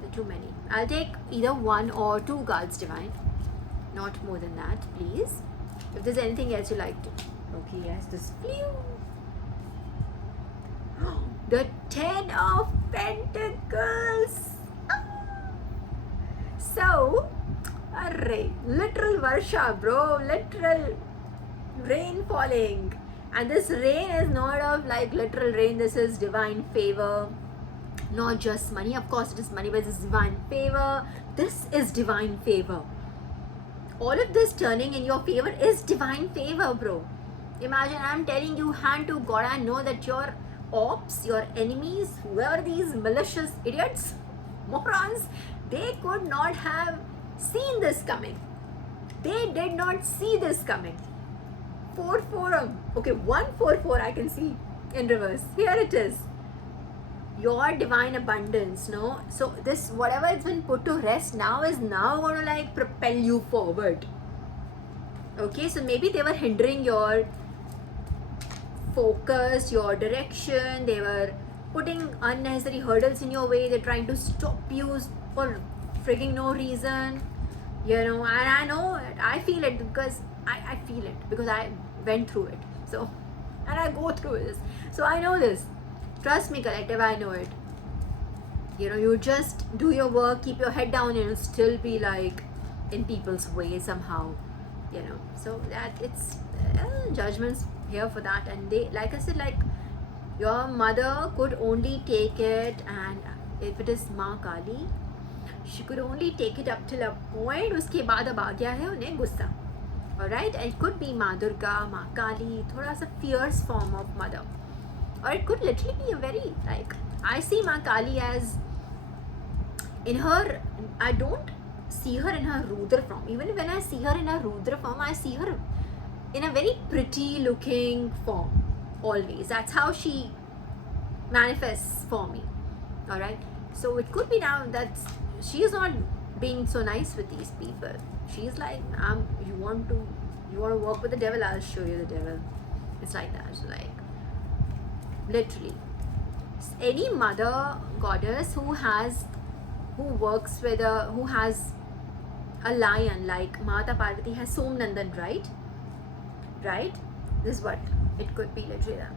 They're too many. I'll take either 1 or 2 cards, divine. Not more than that, please. If there's anything else you like to. Okay, yes, this flew. The 10 of Pentacles. So, literal Varsha, bro. Literal rain falling. And this rain is not of like literal rain. This is divine favor. Not just money. Of course, it is money, but this is divine favor. This is divine favor. All of this turning in your favor is divine favor, bro. Imagine I'm telling you, hand to God, I know that your ops, your enemies, whoever these malicious idiots, morons, they could not have seen this coming. They did not see this coming. 4-4. Okay, 1-4-4 I can see in reverse. Here it is. Your divine abundance, no? So this, whatever it's been put to rest now is now going to like propel you forward. Okay, so maybe they were hindering your focus, your direction. They were putting unnecessary hurdles in your way. They're trying to stop you for frigging no reason. And I know it. I feel it because I feel it because I went through it. So, and I go through this. So I know this. Trust me, collective, I know it. You just do your work, keep your head down, and you'll still be like in people's way somehow. So that it's judgments here for that. And they, like I said, like your mother could only take it, and if it is माँ काली, she could only take it up till a point. उसके बाद अब आ गया है उन्हें गुस्सा. Alright, and it could be माँ दुर्गा, माँ काली, थोड़ा सा fierce form of mother, or it could literally be a very, like, I see माँ काली as in her, I don't see her in her Rudra form. Even when I see her in her Rudra form, I see her in a very pretty looking form always. That's how she manifests for me. Alright, so it could be now that she is not being so nice with these people. She's like, you want to work with the devil, I'll show you the devil. It's like that. So like literally any mother goddess who has a lion, like Mata Parvati has Somnandan, right? This is what it could be literally that.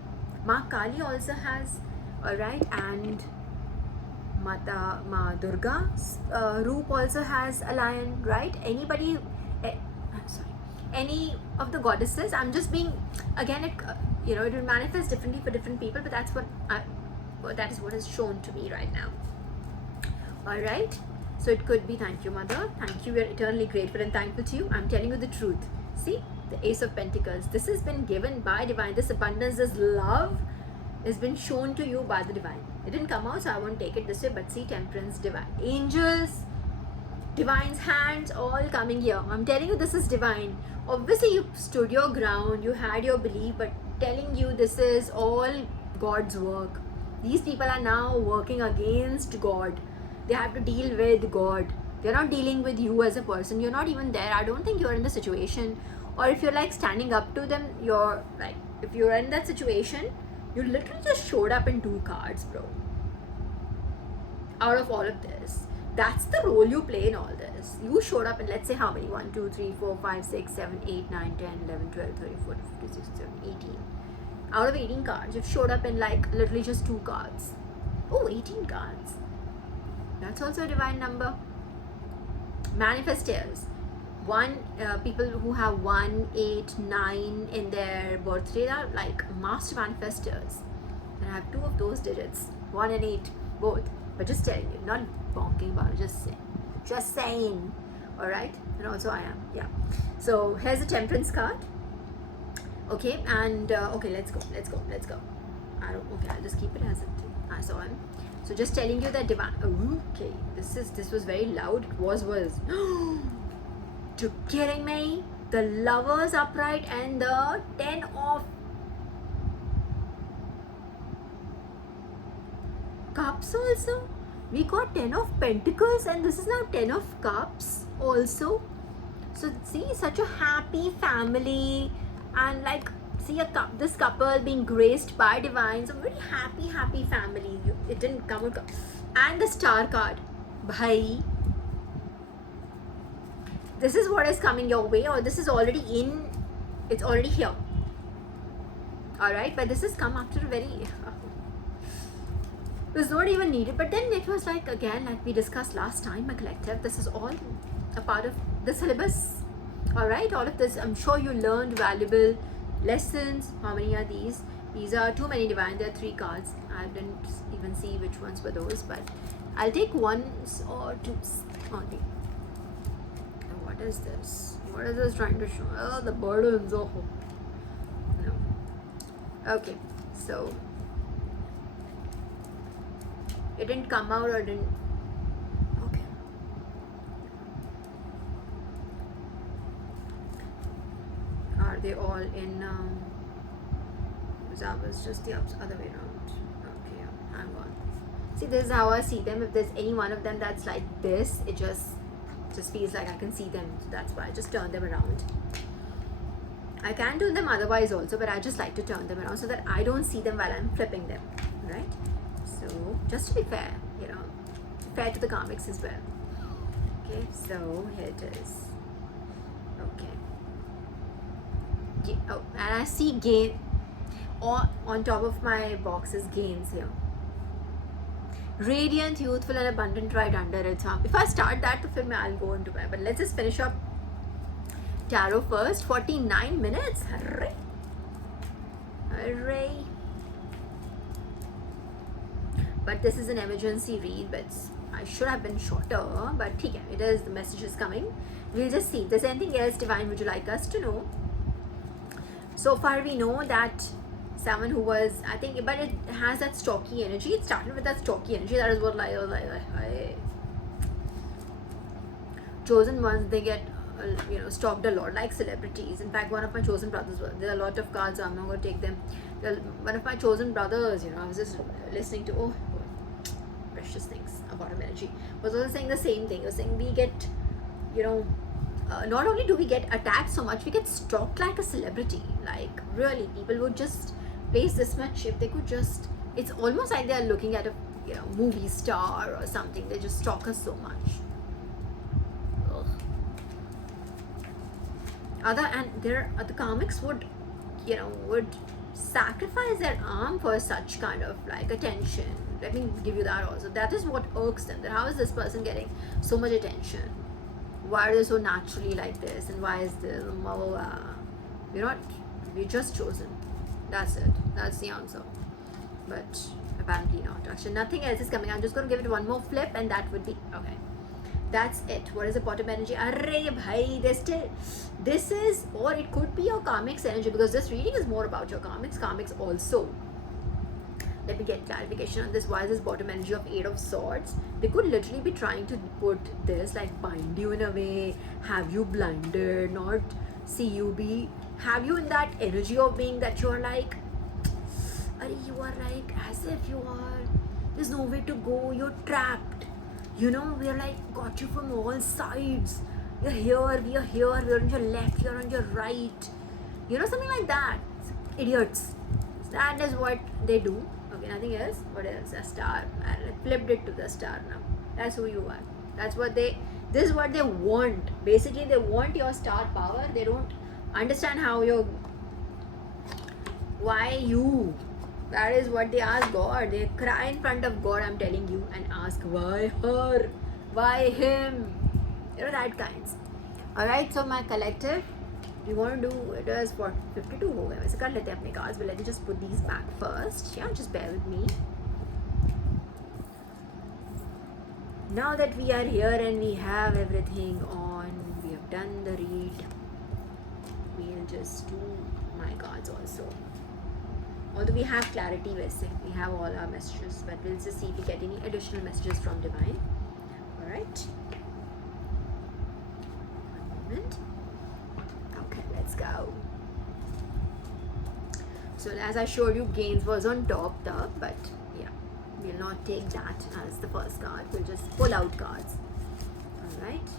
Ma Kali also has, alright, and Ma Durga's Roop also has a lion, right? Anybody, any of the goddesses, I'm just being, again, it will manifest differently for different people, but that is what is shown to me right now. Alright, so it could be, thank you mother, thank you, we are eternally grateful and thankful to you. I'm telling you the truth. See, the Ace of Pentacles, this has been given by divine. This abundance, this love has been shown to you by the divine. It didn't come out, so I won't take it this way, but see, Temperance, divine, angels, divine's hands all coming here. I'm telling you, this is divine. Obviously you stood your ground, you had your belief, but telling you this is all God's work. These people are now working against God. They have to deal with God. They're not dealing with you as a person. You're not even there. I don't think you're in the situation. Or if you're like standing up to them, you're like, if you're in that situation, you literally just showed up in 2 cards, bro. Out of all of this, that's the role you play in all this. You showed up in, let's say, how many? 1, 2, 3, 4, 5, 6, 7, 8, 9, 10, 11, 12, 13, 14, 15, 16, 17, 18. Out of 18 cards, you've showed up in like literally just 2 cards. Oh, 18 cards. That's also a divine number. Manifestors. People who have 1, 8, 9 in their birthday are like master manifestors. And I have 2 of those digits, 1 and 8, both. But just telling you, not bonking about it, just saying. Alright? And also I am, yeah. So here's a Temperance card. Okay, and okay, let's go. I'll just keep it as it. I saw him. So just telling you that divine. Okay, this was very loud. It was. You kidding me? The Lovers upright and the 10 of Cups also. We got 10 of Pentacles, and this is now 10 of Cups also. So see, such a happy family, and like see this couple being graced by divine. So very happy family. It didn't come out. And the Star card, bhai. This is what is coming your way, or this is already in. It's already here. All right, but this has come after a very. It was not even needed, but then it was like, again, like we discussed last time, my collective, this is all a part of the syllabus. All right, all of this, I'm sure you learned valuable lessons. How many are these? These are too many divine. There are 3 cards. I didn't even see which ones were those, but I'll take 1 or 2 only. What is this? What is this trying to show? Oh, the burdens. Oh, no. Okay, so it didn't come out, or didn't. Okay. Are they all in? That was just the other way around. Okay, hang on. See, this is how I see them. If there's any one of them that's like this, it just feels like I can see them. So that's why I just turn them around. I can do them otherwise also, but I just like to turn them around so that I don't see them while I'm flipping them, right? So just to be fair, fair to the comics as well. Okay, so here it is. Okay. Oh, and I see gain on top of my box is gains here. Radiant, youthful, and abundant right under it. So if I start that to film, I'll go into it. But let's just finish up tarot first. 49 minutes. Hooray! Hooray! But this is an emergency read, but I should have been shorter. But okay, it is, the message is coming. We'll just see if there's anything else divine would you like us to know. So far we know that someone who was, I think, but it has that stocky energy. It started with that stocky energy. That is what chosen ones, they get stalked a lot, like celebrities. In fact, one of my chosen brothers, there are a lot of cards, so I'm not going to take them. One of my chosen brothers, I was just listening to precious things about him energy, was also saying the same thing. He was saying we get not only do we get attacked so much, we get stalked like a celebrity. Like really, people would just place this much if they could just, it's almost like they're looking at a movie star or something. They just stalk us so much. The comics would sacrifice their arm for such kind of like attention. Let me give you that also. That is what irks them. That how is this person getting so much attention? Why are they so naturally like this? And why is this? We're just chosen. That's it. That's the answer. But apparently not. Actually, nothing else is coming. I'm just going to give it one more flip, and that would be okay. That's it. What is the bottom energy? Array bhai, this is, or it could be your karmic's energy, because this reading is more about your karmics also. Let me get clarification on this. Why is this bottom energy of 8 of Swords? They could literally be trying to put this, like bind you in a way, have you blinded, not see you be, have you in that energy of being that you're like, you are like as if you are, there's no way to go, you're trapped. We're like got you from all sides. You're here, we are here, we're on your left, you're on your right. Something like that. Idiots. That is what they do. Okay, nothing else. What else? A star. I flipped it to the star now. That's who you are. That's what this is what they want. Basically, they want your star power. They don't understand why you. That is what they ask God. They cry in front of God, I'm telling you, and ask, why her? Why him? That kinds. Alright, so my collective, we want to do, it is what, 52 ho gaye. वैसे कर लेते हैं अपने cards, but let me just put these back first. Yeah, just bear with me. Now that we are here and we have everything on, we have done the read, we'll just do my cards also. Although we have clarity, we have all our messages, but we'll just see if we get any additional messages from Divine. Alright. One moment. Okay, let's go. So as I showed you, Gains was on top, but yeah, we'll not take that as the first card. We'll just pull out cards. Alright.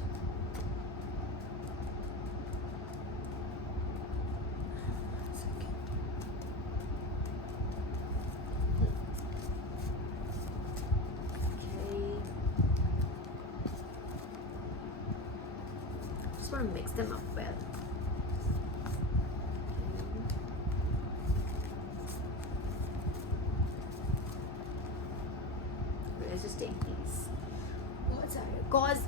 Want to mix them up well. Let's just take these. What's that? Cause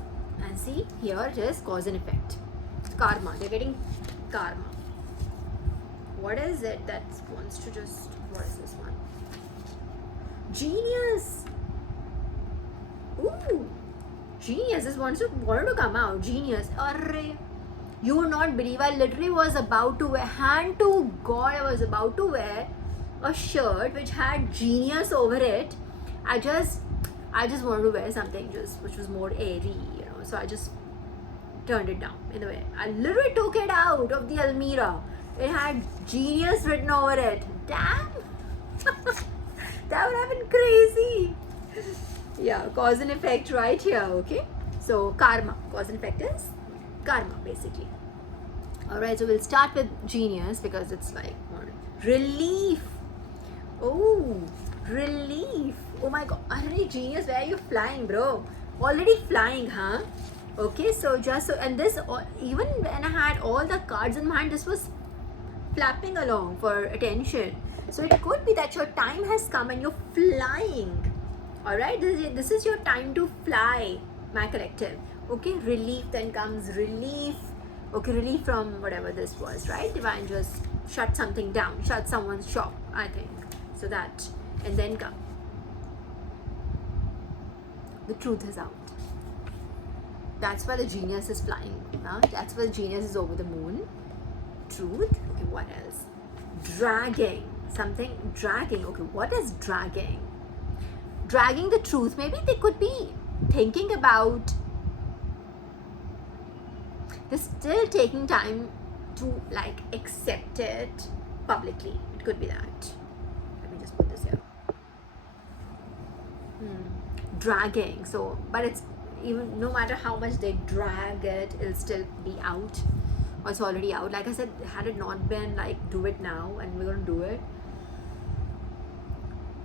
and see here it is cause and effect. Karma. They're getting karma. What is it that wants to just? What is this one? Genius. Ooh. Genius, this wanted to come out. Genius. Array. You would not believe, I literally was about to wear, hand to God, I was about to wear a shirt which had genius over it. I just wanted to wear something which was more airy, so I just turned it down in a way. I literally took it out of the Almira. It had genius written over it. Damn. That would have been crazy. Yeah, cause and effect right here, okay? So karma, cause and effect is karma basically. Alright, so we'll start with genius because it's like relief. Oh, relief. Oh my god, already genius, where are you flying, bro? Already flying, huh? Okay, so just so, and this, even when I had all the cards in my hand, this was flapping along for attention. So it could be that your time has come and you're flying. All right, this is your time to fly, my collective. Okay, relief, then comes relief. Okay, relief from whatever this was, right? Divine just shut something down, shut someone's shop, I think. So that, and then come. The truth is out. That's why the genius is flying. Huh? That's why the genius is over the moon. Truth. Okay, what else? Dragging. Something. Dragging. Okay, what is dragging? Dragging the truth. Maybe they could be thinking about. They're still taking time to like accept it publicly. It could be that. Let me just put this here. Dragging. So, but it's even no matter how much they drag it, it'll still be out. Or it's already out. Like I said, had it not been like do it now and we're gonna do it,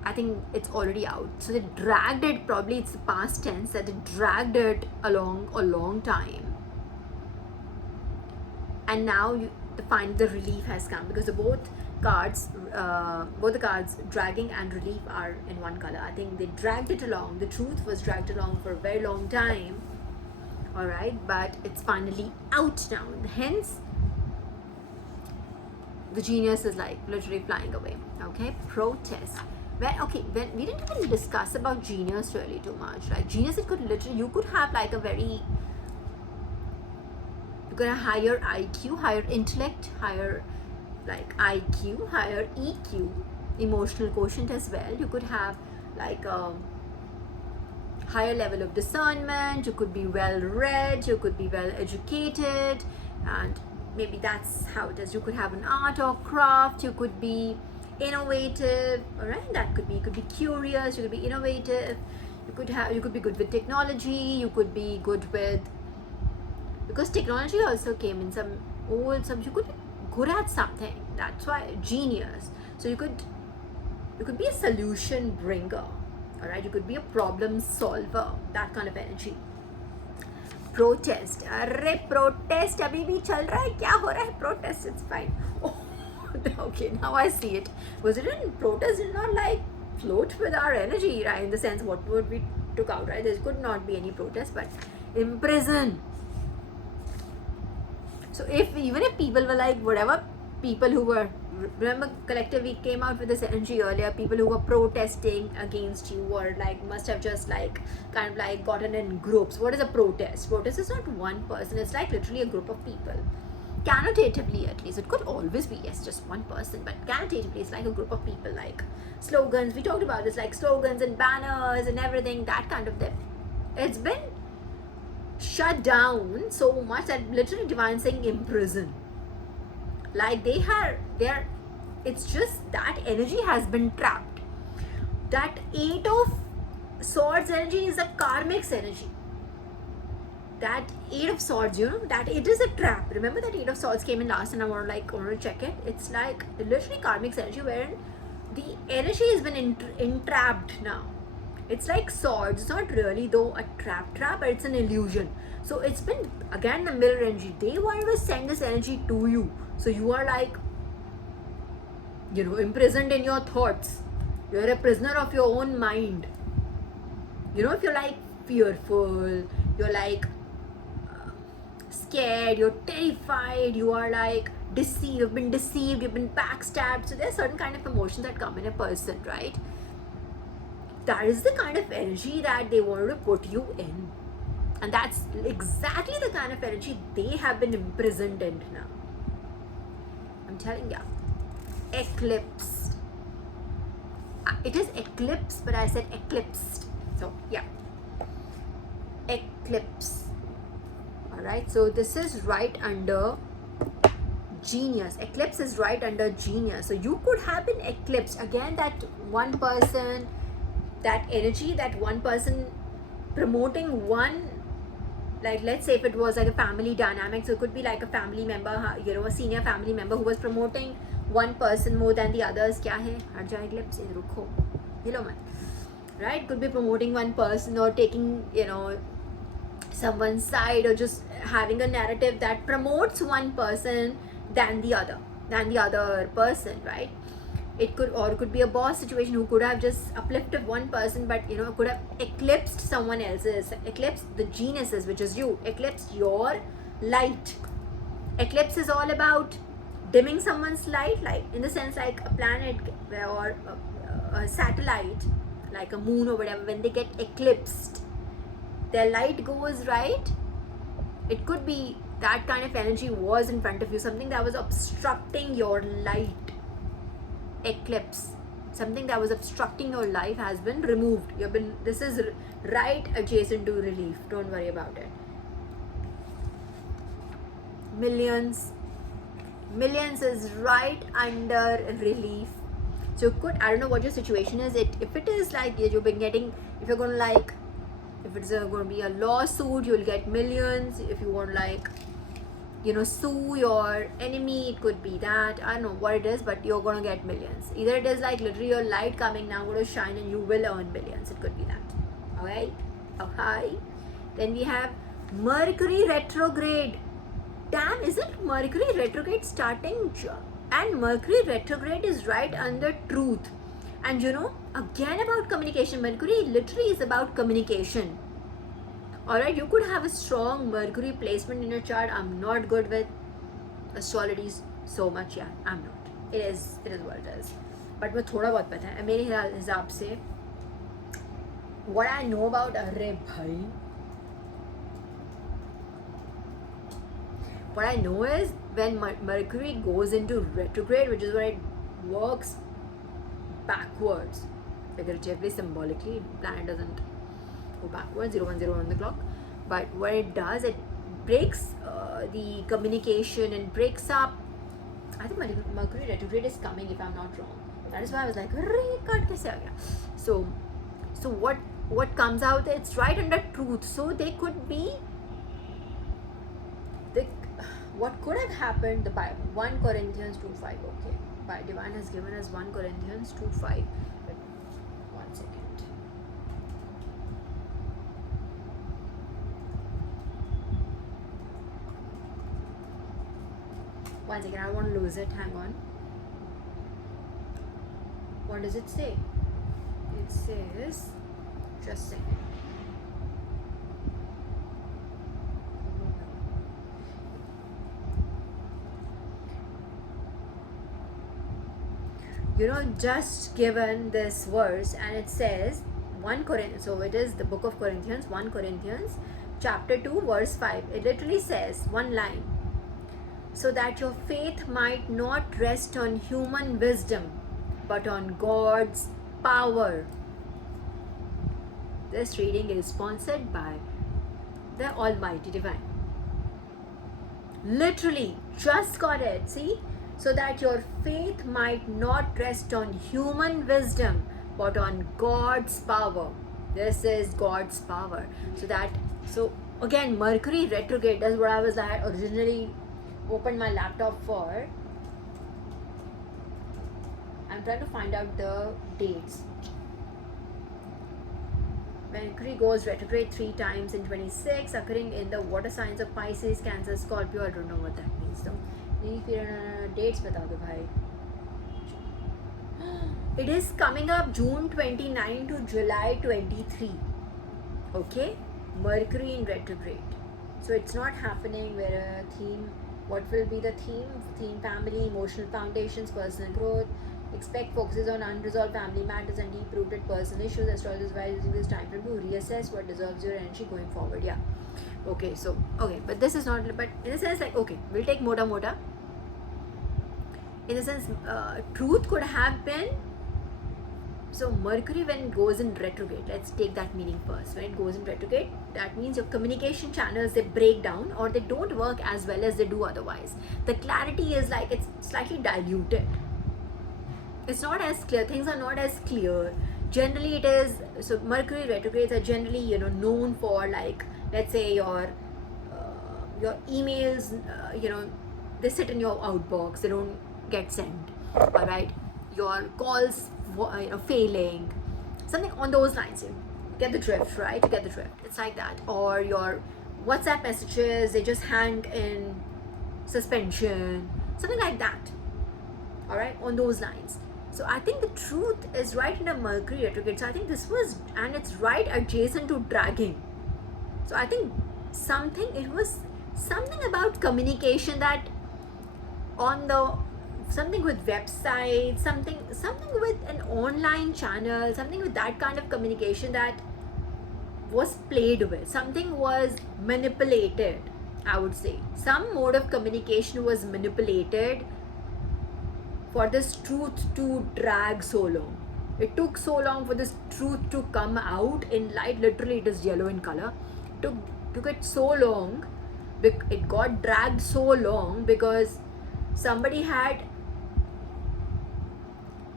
I think it's already out. So they dragged it, probably it's the past tense, that they dragged it along a long time. And now the relief has come, because both the cards dragging and relief are in one color. I think they dragged it along. The truth was dragged along for a very long time. All right, but it's finally out now. Hence, the genius is like literally flying away. Okay, protest. When we didn't even discuss about genius really too much. Like genius, it could literally, you could have like you could have higher IQ, higher intellect, higher like IQ, higher EQ, emotional quotient as well. You could have like a higher level of discernment. You could be well read, you could be well educated, and maybe that's how it is. You could have an art or craft, you could be innovative. All right, that could be, you could be curious, you could be innovative, you could be good with technology, you could be good with, because technology also came in some you could be good at something. That's why genius. So you could be a solution bringer. All right, you could be a problem solver, that kind of energy. Protest. अरे protest अभी भी चल रहा है, क्या हो रहा है? Protest, it's fine. Oh, okay, now I see it. Was it in protest did not like float with our energy, right? In the sense, what would we took out, right? There could not be any protest, but imprison. So even if people were like, whatever, people who were, remember collective, we came out with this energy earlier, people who were protesting against you or like must have just like kind of like gotten in groups. What is a protest? Protest is not one person, it's like literally a group of people. Connotatively, at least, it could always be, yes, just one person, but connotatively it's like a group of people. Like slogans, we talked about this, like slogans and banners and everything, that kind of thing. It's been shut down so much that literally Divine saying imprison. Like they're it's just that energy has been trapped. That 8 of Swords energy is a karmic energy. That 8 of Swords, that it is a trap. Remember that 8 of Swords came in last and I want to check it. It's like literally karmic energy wherein the energy has been entrapped now. It's like swords. It's not really though a trap, but it's an illusion. So it's been again the mirror energy. They want to send this energy to you. So you are like, imprisoned in your thoughts. You're a prisoner of your own mind. If you're like fearful, you're like scared, you're terrified, you are like deceived, you've been backstabbed. So there's certain kind of emotions that come in a person, right? That is the kind of energy that they wanted to put you in. And that's exactly the kind of energy they have been imprisoned in now. I'm telling you. Eclipsed. It is eclipse, but I said eclipsed. So, yeah. Eclipse. Alright, so this is right under genius. Eclipse is right under genius. So you could have been eclipsed. Again, that one person, that energy, that one person promoting one, like let's say if it was like a family dynamic, so it could be like a family member, a senior family member who was promoting one person more than the others. Kya hai? Hat jaye eclipse, rukho. Right? Could be promoting one person or taking, someone's side, or just having a narrative that promotes one person than the other person, right? It could be a boss situation who could have just uplifted one person, but could have eclipsed someone else's, eclipsed the geniuses, which is you, eclipsed your light. Eclipse is all about dimming someone's light, like in the sense like a planet or a satellite, like a moon or whatever. When they get eclipsed, their light goes, right? It could be that kind of energy was in front of you, something that was obstructing your light. Eclipse, something that was obstructing your life has been removed. This is right adjacent to relief. Don't worry about it. Millions is right under relief. So I don't know what your situation is. If it is like you've been getting, if you're going to like, if it's going to be a lawsuit, you'll get millions. If you want like sue your enemy, it could be that. I don't know what it is, but you're gonna get millions. Either it is like literally your light coming now, going to shine, and you will earn millions. It could be that. Okay. Then we have Mercury retrograde. Damn, isn't Mercury retrograde starting? And Mercury retrograde is right under truth. And again about communication. Mercury literally is about communication. Alright, you could have a strong Mercury placement in your chart. I'm not good with astrology so much, yeah. I'm not. It is what it is. But मुझे थोड़ा बहुत पता है मेरे हिसाब से. What I know about अरे भाई, what I know is when Mercury goes into retrograde, which is where it works backwards, figuratively, symbolically. Planet doesn't go backwards, 010 on the clock, but what it does, it breaks the communication and breaks up. I think Mercury retrograde is coming, if I'm not wrong. That is why I was like, so what comes out, it's right under truth. So they could be what could have happened, the Bible, 1 Corinthians 2:5. Okay, by Divine has given us 1 Corinthians 2:5. One second. One second, I don't want to lose it. Hang on. What does it say? It says, just a second. Just given this verse, and it says 1 Corinthians, so it is the book of Corinthians, 1 Corinthians chapter 2 verse 5. It literally says one line, so that your faith might not rest on human wisdom but on God's power. This reading is sponsored by the Almighty Divine. Literally, just got it, see? So that your faith might not rest on human wisdom but on God's power. This is God's power. So again, Mercury retrograde, that's what I was like originally opened my laptop for. I'm trying to find out the dates. Mercury goes retrograde 3 times in 26, occurring in the water signs of Pisces, Cancer, Scorpio. I don't know what that means though. Dates bata do bhai. It is coming up June 29 to July 23. Okay, Mercury in retrograde. So it's not happening where a theme. What will be the theme? Theme: family, emotional foundations, personal growth. Expect focuses on unresolved family matters and deep-rooted personal issues. Astrologers are using this time frame to reassess what deserves your energy going forward. Yeah. Okay. So but this is not. But in a sense, like we'll take mota. In a sense, truth could have been. So Mercury, when it goes in retrograde, let's take that meaning first. When it goes in retrograde, that means your communication channels, they break down or they don't work as well as they do otherwise. The clarity is like it's slightly diluted. It's not as clear. Things are not as clear. Generally, it is. So Mercury retrogrades are generally known for, like, let's say your emails. They sit in your outbox. They don't get sent. All right. Your calls failing, something on those lines. You get the drift, right? You get the drift. It's like that. Or your WhatsApp messages, they just hang in suspension, something like that. All right, on those lines. So I think the truth is right in a Mercury retrograde. So I think this was, and it's right adjacent to dragging. So I think it was something about communication that on the, something with websites, something with an online channel, something with that kind of communication that was played with, something was manipulated. I would say some mode of communication was manipulated for this truth to drag so long. It took so long for this truth to come out in light. Literally, it is yellow in color. Took it so long. It got dragged so long because somebody had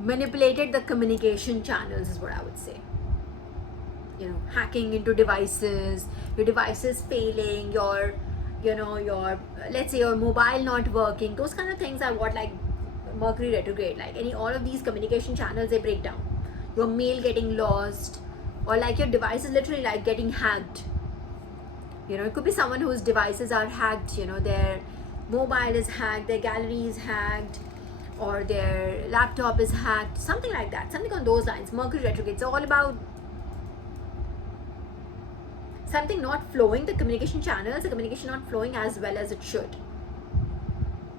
manipulated the communication channels, is what I would say. You know, hacking into devices, your devices failing, your let's say your mobile not working. Those kind of things are what, like, Mercury retrograde, like all of these communication channels, they break down. Your mail getting lost, or like your device is literally like getting hacked. It could be someone whose devices are hacked. Their mobile is hacked, their gallery is hacked, or their laptop is hacked, something like that, something on those lines. Mercury retrograde, it's all about something not flowing, the communication channels, the communication not flowing as well as it should.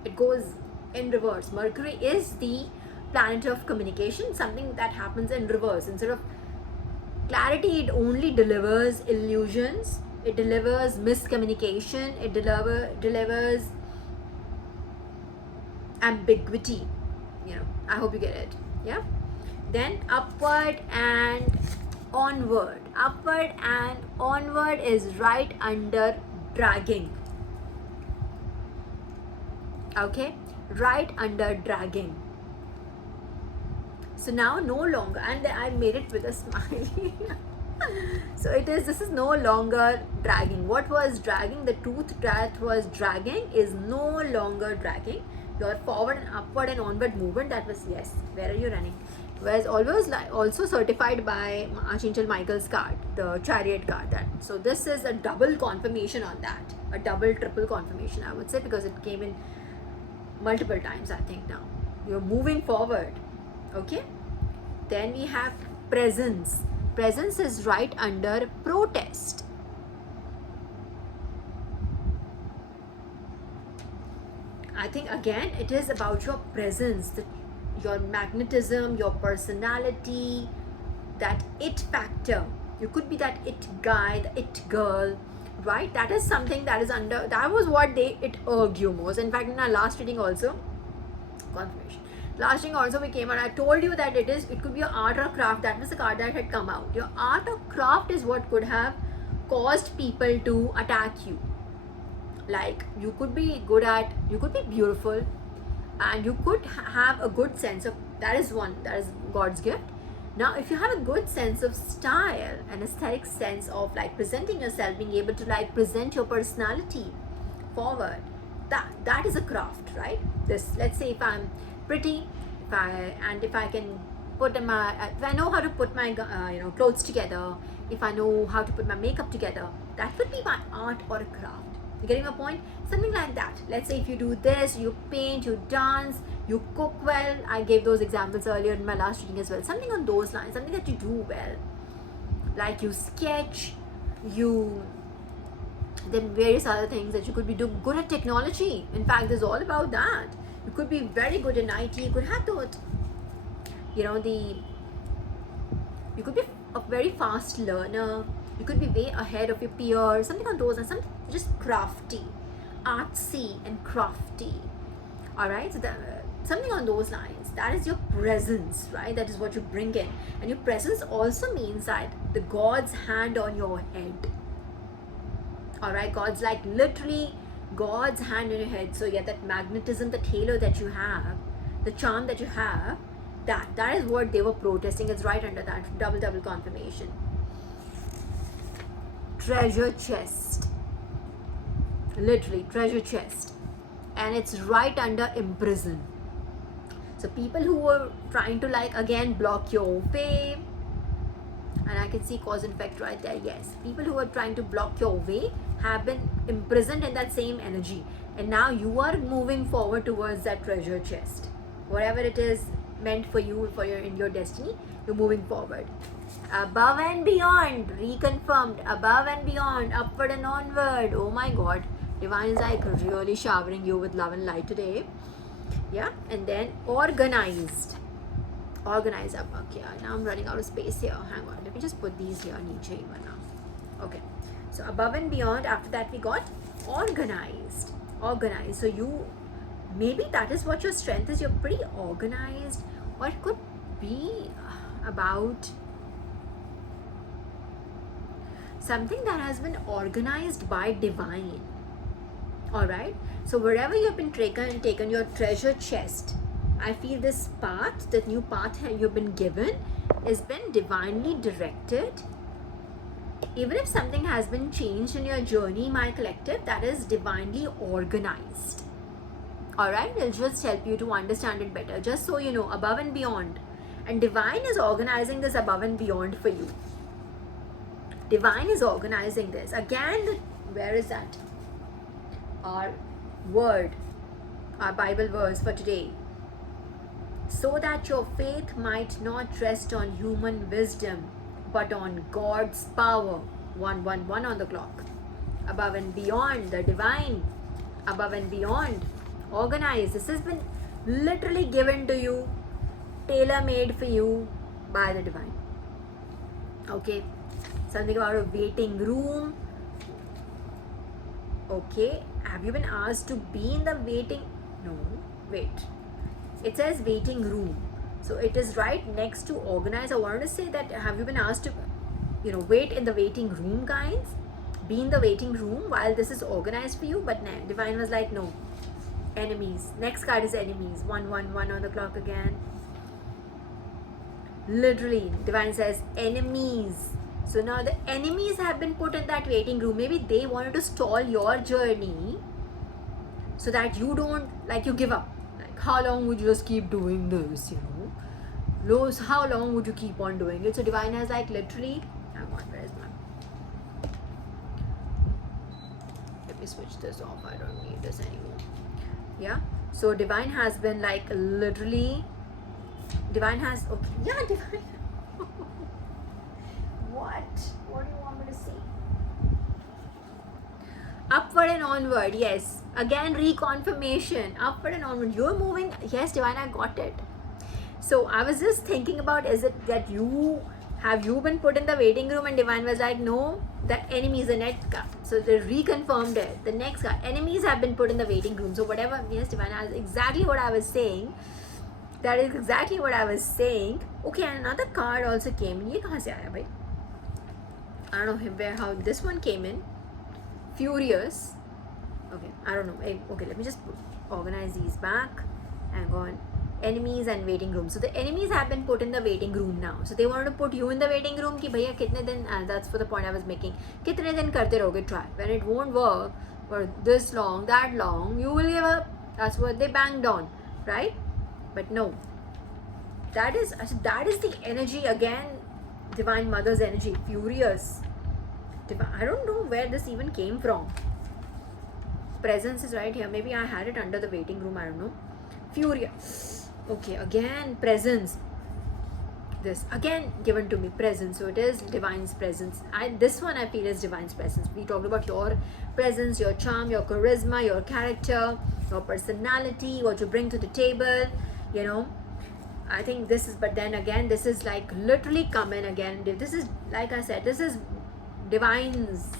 It goes in reverse. Mercury is the planet of communication, something that happens in reverse. Instead of clarity, it only delivers illusions, it delivers miscommunication, it delivers ambiguity. I hope you get it. Yeah. Then upward and onward. Upward and onward is right under dragging. Okay, right under dragging. So now no longer, and I made it with a smiley. So this is no longer dragging. What was dragging, the truth that was dragging, is no longer dragging. Your forward and upward and onward movement, that was, yes, where are you running, was always also certified by Archangel Michael's card, the Chariot card. So this is a double confirmation on that, a double triple confirmation, I would say, because it came in multiple times. I think now you're moving forward. Okay, then we have presence. Presence is right under protest. I think again it is about your presence, your magnetism, your personality, that it factor. You could be that it guy, the it girl, right? That is something that is under, that was what it urged you most. In fact, in our last reading also, confirmation. Last reading also we came and I told you that it could be your art or craft. That was the card that had come out. Your art or craft is what could have caused people to attack you. Like, you could be good at, you could be beautiful, and you could have a good sense of, that is God's gift. Now, if you have a good sense of style, an aesthetic sense of like presenting yourself, being able to like present your personality forward, that is a craft, right? This, let's say if I'm pretty, if I can put if I know how to put my clothes together, if I know how to put my makeup together, that would be my art or a craft. You getting my point? Something like that. Let's say if you do this, you paint, you dance, you cook well. I gave those examples earlier in my last reading as well. Something on those lines, something that you do well. Like you sketch, then various other things that you could be doing. Good at technology. In fact, it's all about that. You could be very good in IT. You could have those, you could be a very fast learner. You could be way ahead of your peers, something on those, and something just crafty, artsy and crafty. All right, so something on those lines. That is your presence, right? That is what you bring in, and your presence also means that the God's hand on your head. All right, God's like literally God's hand on your head. So yeah, that magnetism, that halo that you have, the charm that you have, that is what they were protesting. It's right under that double confirmation. Treasure chest, literally treasure chest, and it's right under imprison. So people who were trying to like again block your way, and I can see cause and effect right there. Yes, people who were trying to block your way have been imprisoned in that same energy, and now you are moving forward towards that treasure chest, whatever it is meant for you, in your destiny, you're moving forward. Above and beyond, reconfirmed, above and beyond, upward and onward. Oh my God, divine is like really showering you with love and light today. Yeah, and then organized up. Okay, now I'm running out of space here. Hang on, let me just put these here, niche even now. Okay, so above and beyond, after that we got organized. So you, maybe that is what your strength is. You're pretty organized, or it could be about something that has been organized by divine. All right, so wherever you've been taken your treasure chest, I feel this path, the new path you've been given, has been divinely directed. Even if something has been changed in your journey, my collective, that is divinely organized. All right, it'll just help you to understand it better. Just so you know, above and beyond, and divine is organizing this above and beyond for you. Divine is organizing this. Again, where is that? Our word, our Bible verse for today. So that your faith might not rest on human wisdom, but on God's power. 111 on the clock. Above and beyond, the divine. Above and beyond. Organized. This has been literally given to you, tailor-made for you by the divine. Okay. Something about a waiting room. Okay. Have you been asked to be in the waiting? No. Wait. It says waiting room. So it is right next to organize. I wanted to say that, have you been asked to, wait in the waiting room, guys? Be in the waiting room while this is organized for you? But no, divine was like, no. Enemies. Next card is enemies. 111 on the clock again. Literally, divine says enemies. So now the enemies have been put in that waiting room. Maybe they wanted to stall your journey so that you don't, you give up. How long would you just keep doing this, how long would you keep on doing it? So divine has literally, hang on, where is my, let me switch this off, I don't need this anymore. Yeah, so divine has been literally, divine has, okay, yeah, divine. What do you want me to say? Upward and onward, yes. Again, reconfirmation. Upward and onward. You're moving. Yes, divine, I got it. So I was just thinking about, is it that have you been put in the waiting room? And divine was like, no, the enemies, the next guy. So they reconfirmed it. The next guy. Enemies have been put in the waiting room. So whatever, yes, divine, that's exactly what I was saying. That is exactly what I was saying. Okay, and another card also came in. Ye kahan se aaya, bhai? I don't know how this one came in. Furious. Okay, I don't know. Okay, let me just organize these back. Hang on. Enemies and waiting room. So the enemies have been put in the waiting room now. So they wanted to put you in the waiting room. Ki bhaiya kitne din, that's for the point I was making. Kitne din karte rahoge, try. When it won't work for this long, that long, you will give up. That's what they banged on, right? But no. That is the energy again. Divine Mother's energy. Furious. I don't know where this even came from. Presence is right here. Maybe I had it under the waiting room. I don't know. Furious. Okay, again, presence. This again given to me, presence. So it is divine's presence. This one I feel is divine's presence. We talked about your presence, your charm, your charisma, your character, your personality, what you bring to the table. I think this is, but then again, this is literally come in again. This is, like I said, this is divine's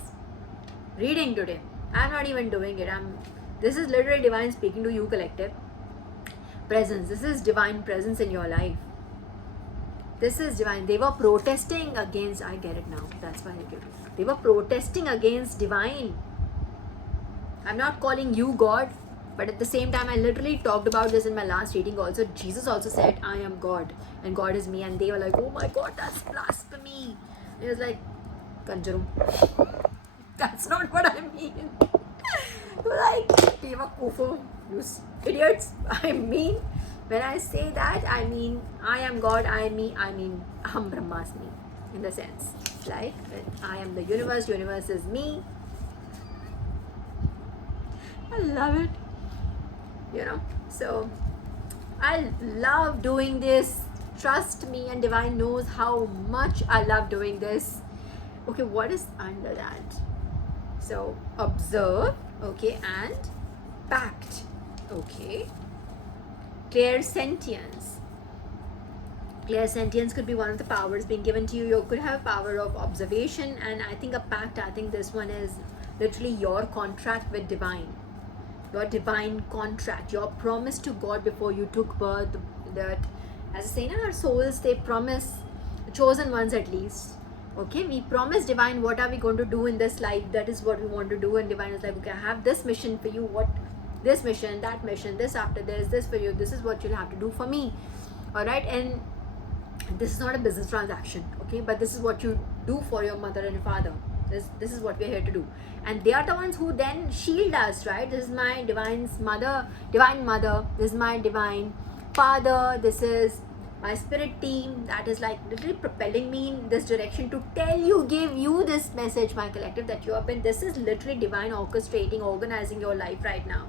reading today. I'm not even doing it. This is literally divine speaking to you, collective. Presence. This is divine presence in your life. This is divine. They were protesting against, I get it now. That's why I get it. They were protesting against divine. I'm not calling you God, but at the same time, I literally talked about this in my last reading also. Jesus also said, I am God and God is me. And they were like, oh my God, that's blasphemy. And it was like, Kanjarum. That's not what I mean. You idiots. I mean, when I say that, I mean, I am God, I am me, I mean, Aham Brahmasmi, in the sense. When I am the universe is me. I love it. So, I love doing this. Trust me, and Divine knows how much I love doing this. Okay, what is under that? So, observe, okay, and pact, okay. Clairsentience. Clairsentience could be one of the powers being given to you. You could have power of observation, and I think a pact, I think this one is literally your contract with Divine. Your divine contract, your promise to God before you took birth. That, as I say, our souls, they promise, chosen ones at least. Okay, we promise Divine what are we going to do in this life. That is what we want to do, and Divine is like, okay, I have this mission for you. What, this mission, that mission, this after this for you. This is what you'll have to do for me. All right, and this is not a business transaction, okay, but this is what you do for your mother and father. This is what we're here to do, and they are the ones who then shield us, right? This is my divine mother, this is my divine father, this is my spirit team that is like literally propelling me in this direction to tell you, give you this message, my collective, that you have been, this is literally divine orchestrating, organizing your life right now.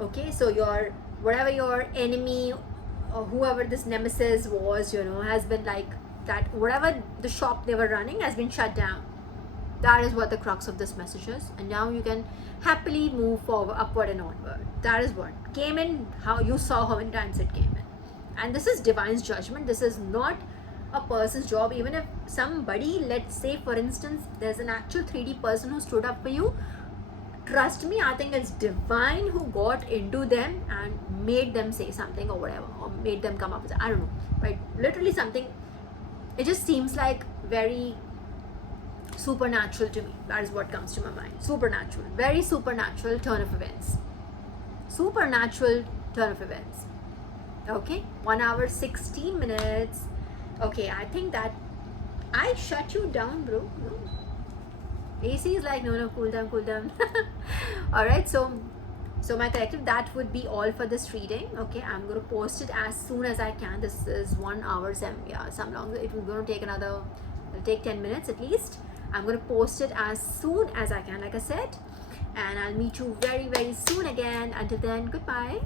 Okay, so your, whatever your enemy or whoever this nemesis was, has been like that, whatever the shop they were running has been shut down. That is what the crux of this message is, and now you can happily move forward, upward and onward. That is what came in, how you saw how many times it came in. And this is Divine's judgment. This is not a person's job. Even if somebody, let's say for instance, there's an actual 3D person who stood up for you, trust me, I think it's Divine who got into them and made them say something or whatever, or made them come up with, I don't know, but literally something. It just seems like very supernatural to me. That is what comes to my mind. Supernatural, very supernatural turn of events. Supernatural turn of events. Okay, 1 hour 16 minutes. Okay, I think that I shut you down, bro. No. AC is like, no, cool down. All right, so my collective, that would be all for this reading. Okay, I'm going to post it as soon as I can. This is 1 hour, some longer. It will going to take it'll take 10 minutes at least. I'm going to post it as soon as I can, like I said, and I'll meet you very, very soon again. Until then, goodbye.